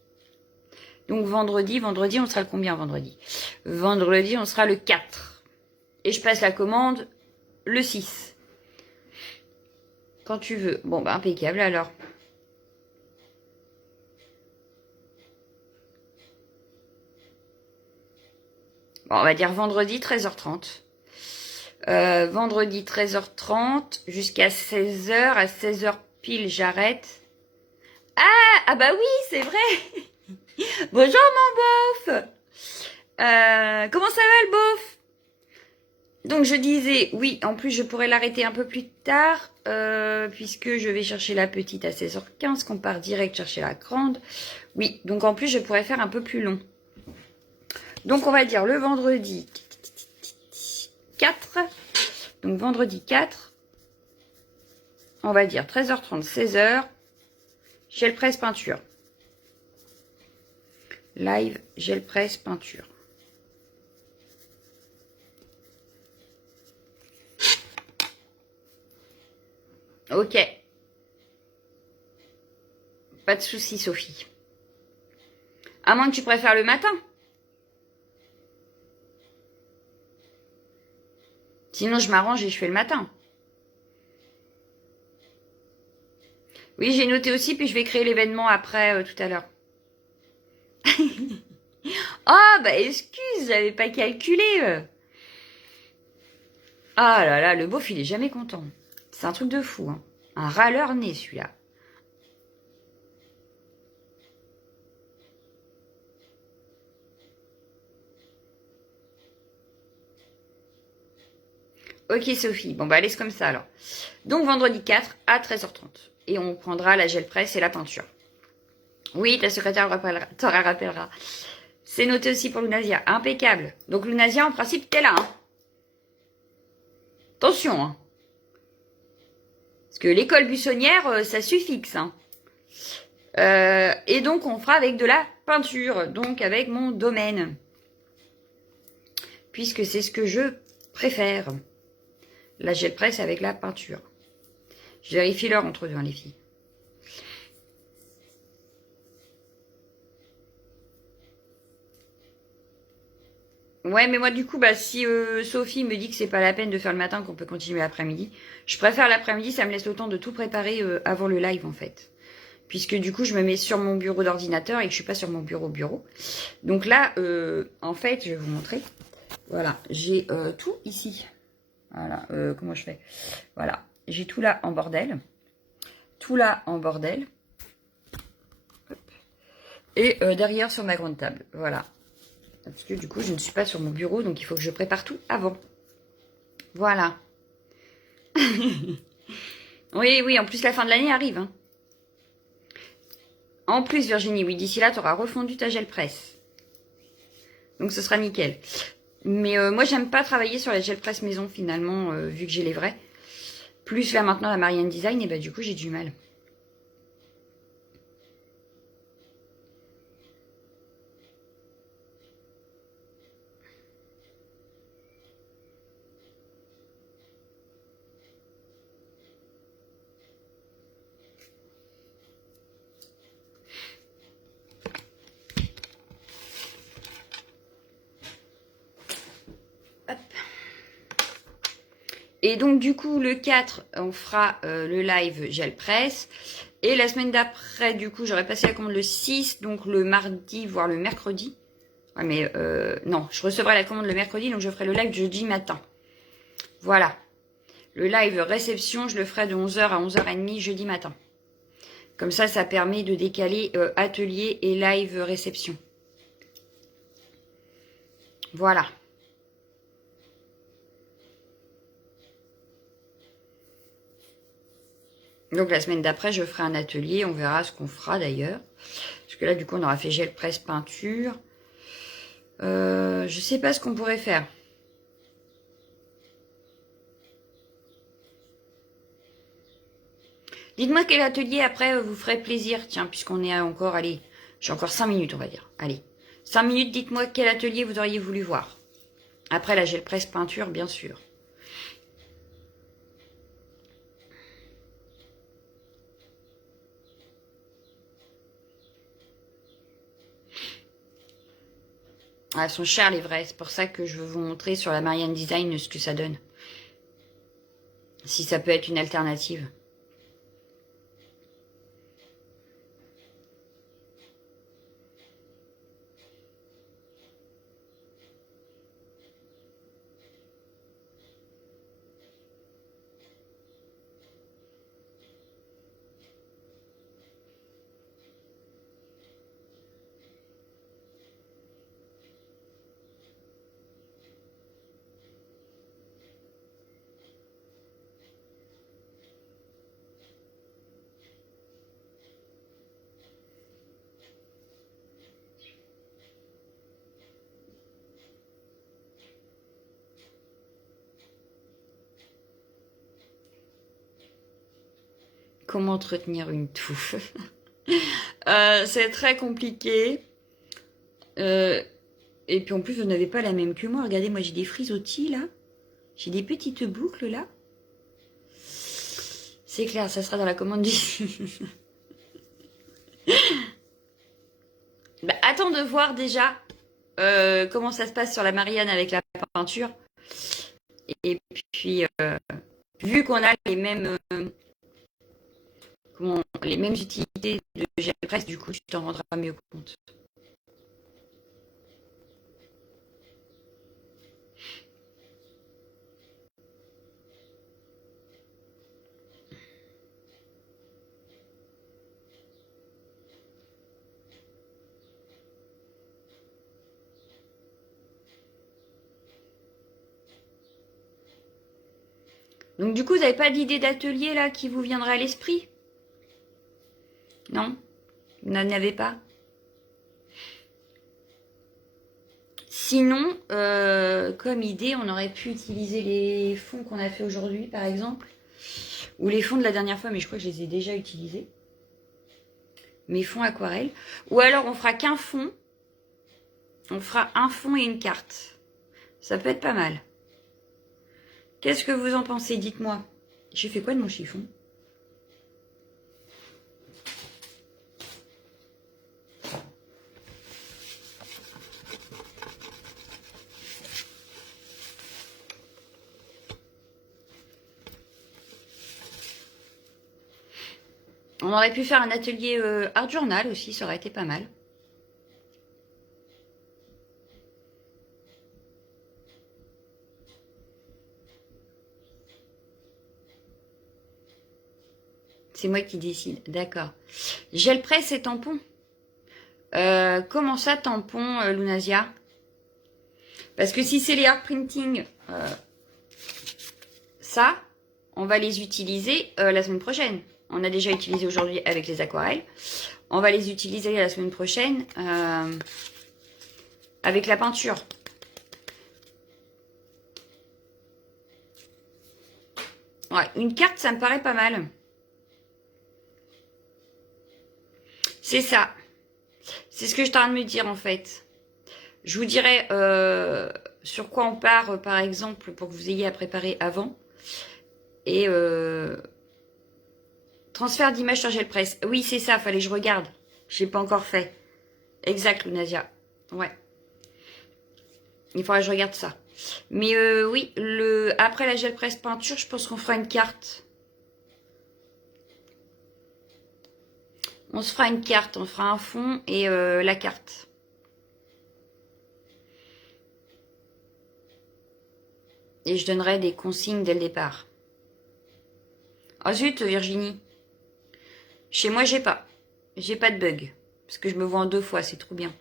Donc vendredi, on sera le combien vendredi? Vendredi, on sera le 4. Et je passe la commande le 6. Quand tu veux. Bon, bah impeccable alors. Bon, on va dire vendredi 13h30. Vendredi 13h30 jusqu'à 16h. À 16h pile, j'arrête. Ah bah oui, c'est vrai. Bonjour mon beauf. Comment ça va le beauf? Donc je disais, oui, en plus je pourrais l'arrêter un peu plus tard, puisque je vais chercher la petite à 16h15, qu'on part direct chercher la grande. Oui, donc en plus je pourrais faire un peu plus long. Donc on va dire le vendredi 4. Donc vendredi 4, on va dire 13h30, 16h, gel presse peinture. Live, gel presse peinture. Ok. Pas de souci, Sophie. À moins que tu préfères le matin. Sinon, je m'arrange et je fais le matin. Oui, j'ai noté aussi, puis je vais créer l'événement après, tout à l'heure. Oh, bah excuse, j'avais pas calculé. Ah là là, le beauf, il est jamais content. C'est un truc de fou, hein. Un râleur né, celui-là. Ok, Sophie. Bon, bah laisse comme ça, alors. Donc, vendredi 4 à 13h30. Et on prendra la gel presse et la peinture. Oui, ta secrétaire t'en rappellera. C'est noté aussi pour Lunasia. Impeccable. Donc, Lunasia, en principe, t'es là, hein. Attention, hein. Parce que l'école buissonnière, ça suffixe, hein. Et donc, on fera avec de la peinture. Donc, avec mon domaine. Puisque c'est ce que je préfère. La gel presse avec la peinture. Je vérifie l'heure entre deux, hein, les filles. Ouais, mais moi, du coup, bah, si Sophie me dit que c'est pas la peine de faire le matin, qu'on peut continuer l'après-midi, je préfère l'après-midi, ça me laisse le temps de tout préparer avant le live, en fait. Puisque du coup, je me mets sur mon bureau d'ordinateur et que je suis pas sur mon bureau. Donc là, en fait, je vais vous montrer. Voilà, j'ai tout ici. Voilà, comment je fais? Voilà, j'ai tout là en bordel. Tout là en bordel. Hop. Et derrière sur ma grande table. Voilà. Parce que du coup, je ne suis pas sur mon bureau, donc il faut que je prépare tout avant. Voilà. Oui, oui, en plus la fin de l'année arrive. Hein. En plus, Virginie, oui, d'ici là, tu auras refondu ta gel presse. Donc ce sera nickel. Mais moi, j'aime pas travailler sur la gel presse maison, finalement, vu que j'ai les vrais. Plus là, maintenant, la Marianne Design, et bah du coup, j'ai du mal. Hop. Et donc, du coup, le 4, on fera le live gel presse. Et la semaine d'après, du coup, j'aurais passé la commande le 6, donc le mardi, voire le mercredi. Ouais, mais non, je recevrai la commande le mercredi, donc je ferai le live jeudi matin. Voilà. Le live réception, je le ferai de 11h à 11h30 jeudi matin. Comme ça permet de décaler atelier et live réception. Voilà. Donc la semaine d'après, je ferai un atelier. On verra ce qu'on fera d'ailleurs. Parce que là, du coup, on aura fait gel presse peinture. Je sais pas ce qu'on pourrait faire. Dites-moi quel atelier après vous ferait plaisir. Tiens, puisqu'on est encore, allez, j'ai encore 5 minutes, on va dire. Allez, 5 minutes, dites-moi quel atelier vous auriez voulu voir. Après la gel presse peinture, bien sûr. Ah, elles sont chères les vraies, c'est pour ça que je veux vous montrer sur la Marianne Design ce que ça donne. Si ça peut être une alternative. Comment entretenir une touffe? C'est très compliqué. Et puis en plus, vous n'avez pas la même que moi. Regardez, moi j'ai des frisottis là. J'ai des petites boucles là. C'est clair, ça sera dans la commande d'ici. Bah, attends de voir déjà comment ça se passe sur la Marianne avec la peinture. Et puis, vu qu'on a les mêmes, les mêmes utilités de gel presse, du coup, tu t'en rendras mieux compte. Donc du coup, vous n'avez pas d'idée d'atelier là qui vous viendrait à l'esprit? Non? Vous n'en avez pas? Sinon, comme idée, on aurait pu utiliser les fonds qu'on a fait aujourd'hui, par exemple. Ou les fonds de la dernière fois, mais je crois que je les ai déjà utilisés. Mes fonds aquarelles. Ou alors, on fera qu'un fond. On fera un fond et une carte. Ça peut être pas mal. Qu'est-ce que vous en pensez? Dites-moi. J'ai fait quoi de mon chiffon? On aurait pu faire un atelier art journal aussi, ça aurait été pas mal. C'est moi qui décide, d'accord. Gel presse et tampon. Comment ça, tampon, Lunasia? Parce que si c'est les art printing, ça, on va les utiliser la semaine prochaine. On a déjà utilisé aujourd'hui avec les aquarelles. On va les utiliser la semaine prochaine avec la peinture. Ouais, une carte, ça me paraît pas mal. C'est ça. C'est ce que je suis en train de me dire en fait. Je vous dirai sur quoi on part, par exemple, pour que vous ayez à préparer avant. Et transfert d'image sur gel presse. Oui, c'est ça, fallait que je regarde. Je l'ai pas encore fait. Exact, Lunasia. Ouais. Il faudra que je regarde ça. Mais oui, après la gel presse peinture, je pense qu'on fera une carte. On se fera une carte, on fera un fond et la carte. Et je donnerai des consignes dès le départ. Ah zut, Virginie. Chez moi, j'ai pas. J'ai pas de bug. Parce que je me vois en 2 fois, c'est trop bien.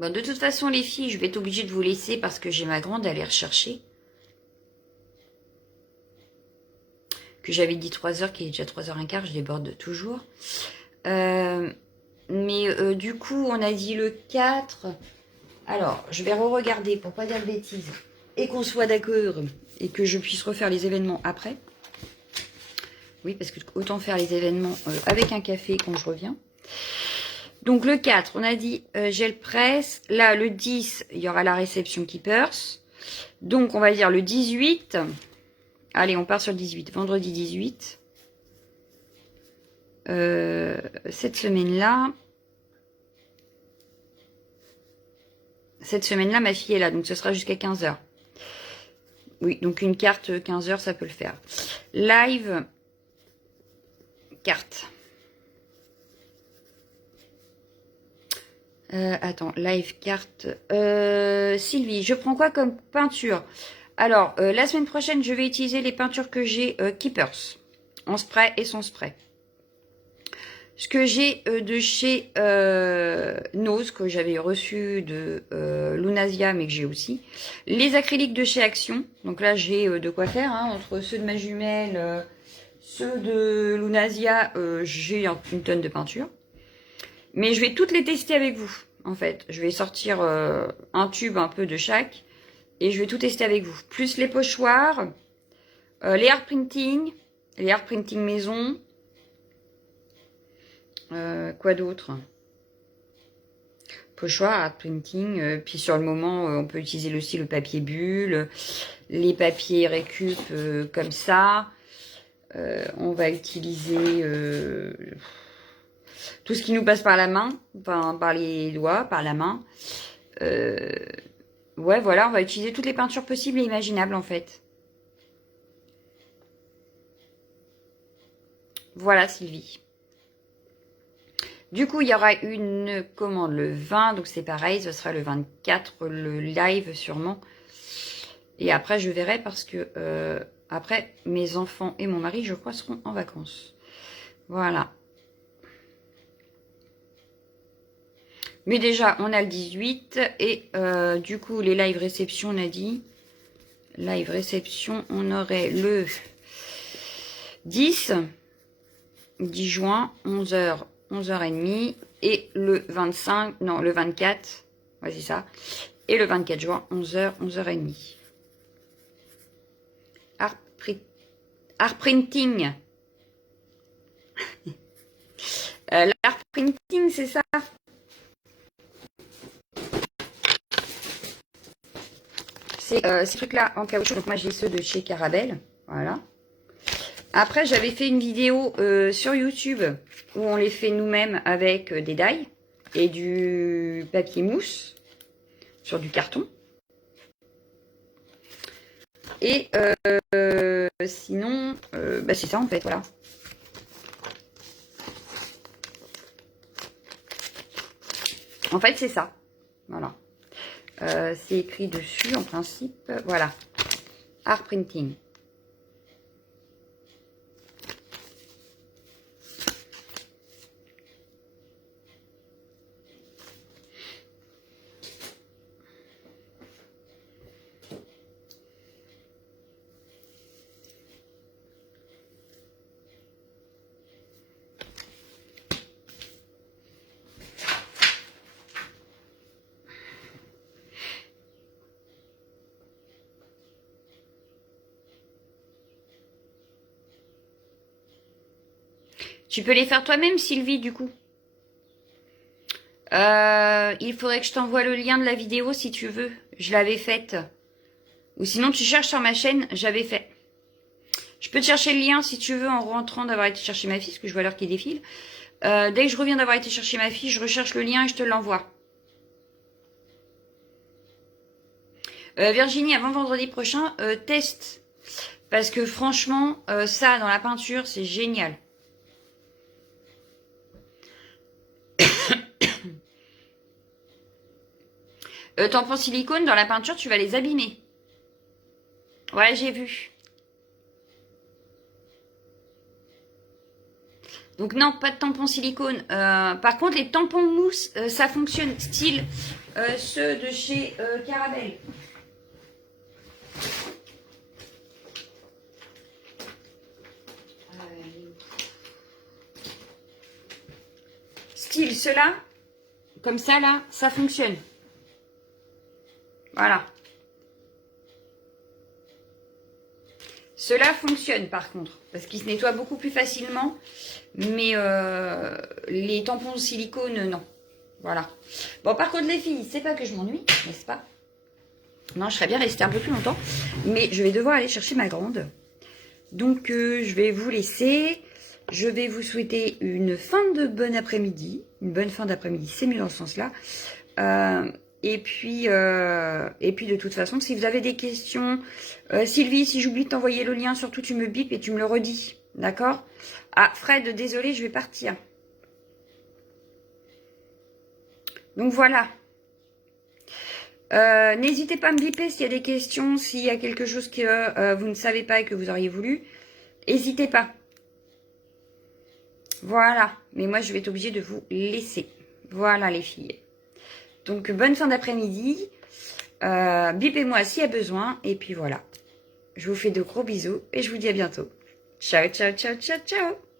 Bon, de toute façon, les filles, je vais être obligée de vous laisser parce que j'ai ma grande à aller rechercher. Que j'avais dit 3h, qui est déjà 3h15, je déborde toujours. Du coup, on a dit le 4. Alors, je vais re-regarder pour pas dire de bêtises. Et qu'on soit d'accord et que je puisse refaire les événements après. Oui, parce que autant faire les événements avec un café quand je reviens. Donc le 4, on a dit gel presse. Là, le 10, il y aura la réception Keepers. Donc, on va dire le 18. Allez, on part sur le 18. Vendredi 18. Cette semaine-là, ma fille est là. Donc, ce sera jusqu'à 15h. Oui, donc une carte 15h, ça peut le faire. Live, carte. Attends, live carte. Sylvie, je prends quoi comme peinture? Alors, la semaine prochaine, je vais utiliser les peintures que j'ai Keepers, en spray et sans spray. Ce que j'ai de chez Nose, que j'avais reçu de Lunasia, mais que j'ai aussi. Les acryliques de chez Action. Donc là, j'ai de quoi faire. Hein, entre ceux de ma jumelle, ceux de Lunasia, j'ai une tonne de peinture. Mais je vais toutes les tester avec vous, en fait. Je vais sortir un tube un peu de chaque. Et je vais tout tester avec vous. Plus les pochoirs, les art printing maison. Quoi d'autre? Pochoir, art printing. Puis sur le moment, on peut utiliser aussi le papier bulle. Les papiers récup comme ça. On va utiliser... tout ce qui nous passe par la main, enfin, par les doigts, par la main. Ouais, voilà, on va utiliser toutes les peintures possibles et imaginables, en fait. Voilà, Sylvie. Du coup, il y aura une commande le 20, donc c'est pareil, ce sera le 24, le live sûrement. Et après, je verrai parce que après, mes enfants et mon mari, je crois, seront en vacances. Voilà. Mais déjà, on a le 18 et du coup, les live réception, on a dit. Live réception, on aurait le 10 juin, 11h, 11h30. Et le 25, non, le 24, ouais, c'est ça. Et le 24 juin, 11h, 11h30. Art printing. L'art printing, c'est ça? C'est ces trucs-là en caoutchouc. Donc moi, j'ai ceux de chez Carabel. Voilà. Après, j'avais fait une vidéo sur YouTube où on les fait nous-mêmes avec des die et du papier mousse sur du carton. Et sinon, bah c'est ça en fait, voilà. En fait, c'est ça. Voilà. C'est écrit dessus en principe. Voilà. Art printing. Tu peux les faire toi-même, Sylvie, du coup. Il faudrait que je t'envoie le lien de la vidéo si tu veux. Je l'avais faite. Ou sinon, tu cherches sur ma chaîne, j'avais fait. Je peux te chercher le lien si tu veux en rentrant d'avoir été chercher ma fille, parce que je vois l'heure qui défile. Dès que je reviens d'avoir été chercher ma fille, je recherche le lien et je te l'envoie. Virginie, avant vendredi prochain, teste. Parce que franchement, ça, dans la peinture, c'est génial. Tampons silicone, dans la peinture, tu vas les abîmer. Ouais, j'ai vu. Donc non, pas de tampons silicone. Par contre, les tampons mousse, ça fonctionne. Style ceux de chez Caramel. Style ceux-là, comme ça là, ça fonctionne. Voilà. Ceux-là fonctionnent par contre, parce qu'ils se nettoient beaucoup plus facilement. Mais les tampons silicone, non. Voilà. Bon, par contre, les filles, c'est pas que je m'ennuie, n'est-ce pas? Non, je serais bien restée un peu plus longtemps. Mais je vais devoir aller chercher ma grande. Donc, je vais vous laisser. Je vais vous souhaiter une fin de bon après-midi. Une bonne fin d'après-midi, c'est mieux dans ce sens-là. Et puis, de toute façon, si vous avez des questions, Sylvie, si j'oublie de t'envoyer le lien, surtout tu me bipes et tu me le redis. D'accord? Ah, Fred, désolé, je vais partir. Donc voilà. N'hésitez pas à me biper s'il y a des questions, s'il y a quelque chose que vous ne savez pas et que vous auriez voulu. N'hésitez pas. Voilà. Mais moi, je vais être obligée de vous laisser. Voilà, les filles. Donc, bonne fin d'après-midi. Bipez-moi s'il y a besoin. Et puis voilà. Je vous fais de gros bisous et je vous dis à bientôt. Ciao, ciao, ciao, ciao, ciao.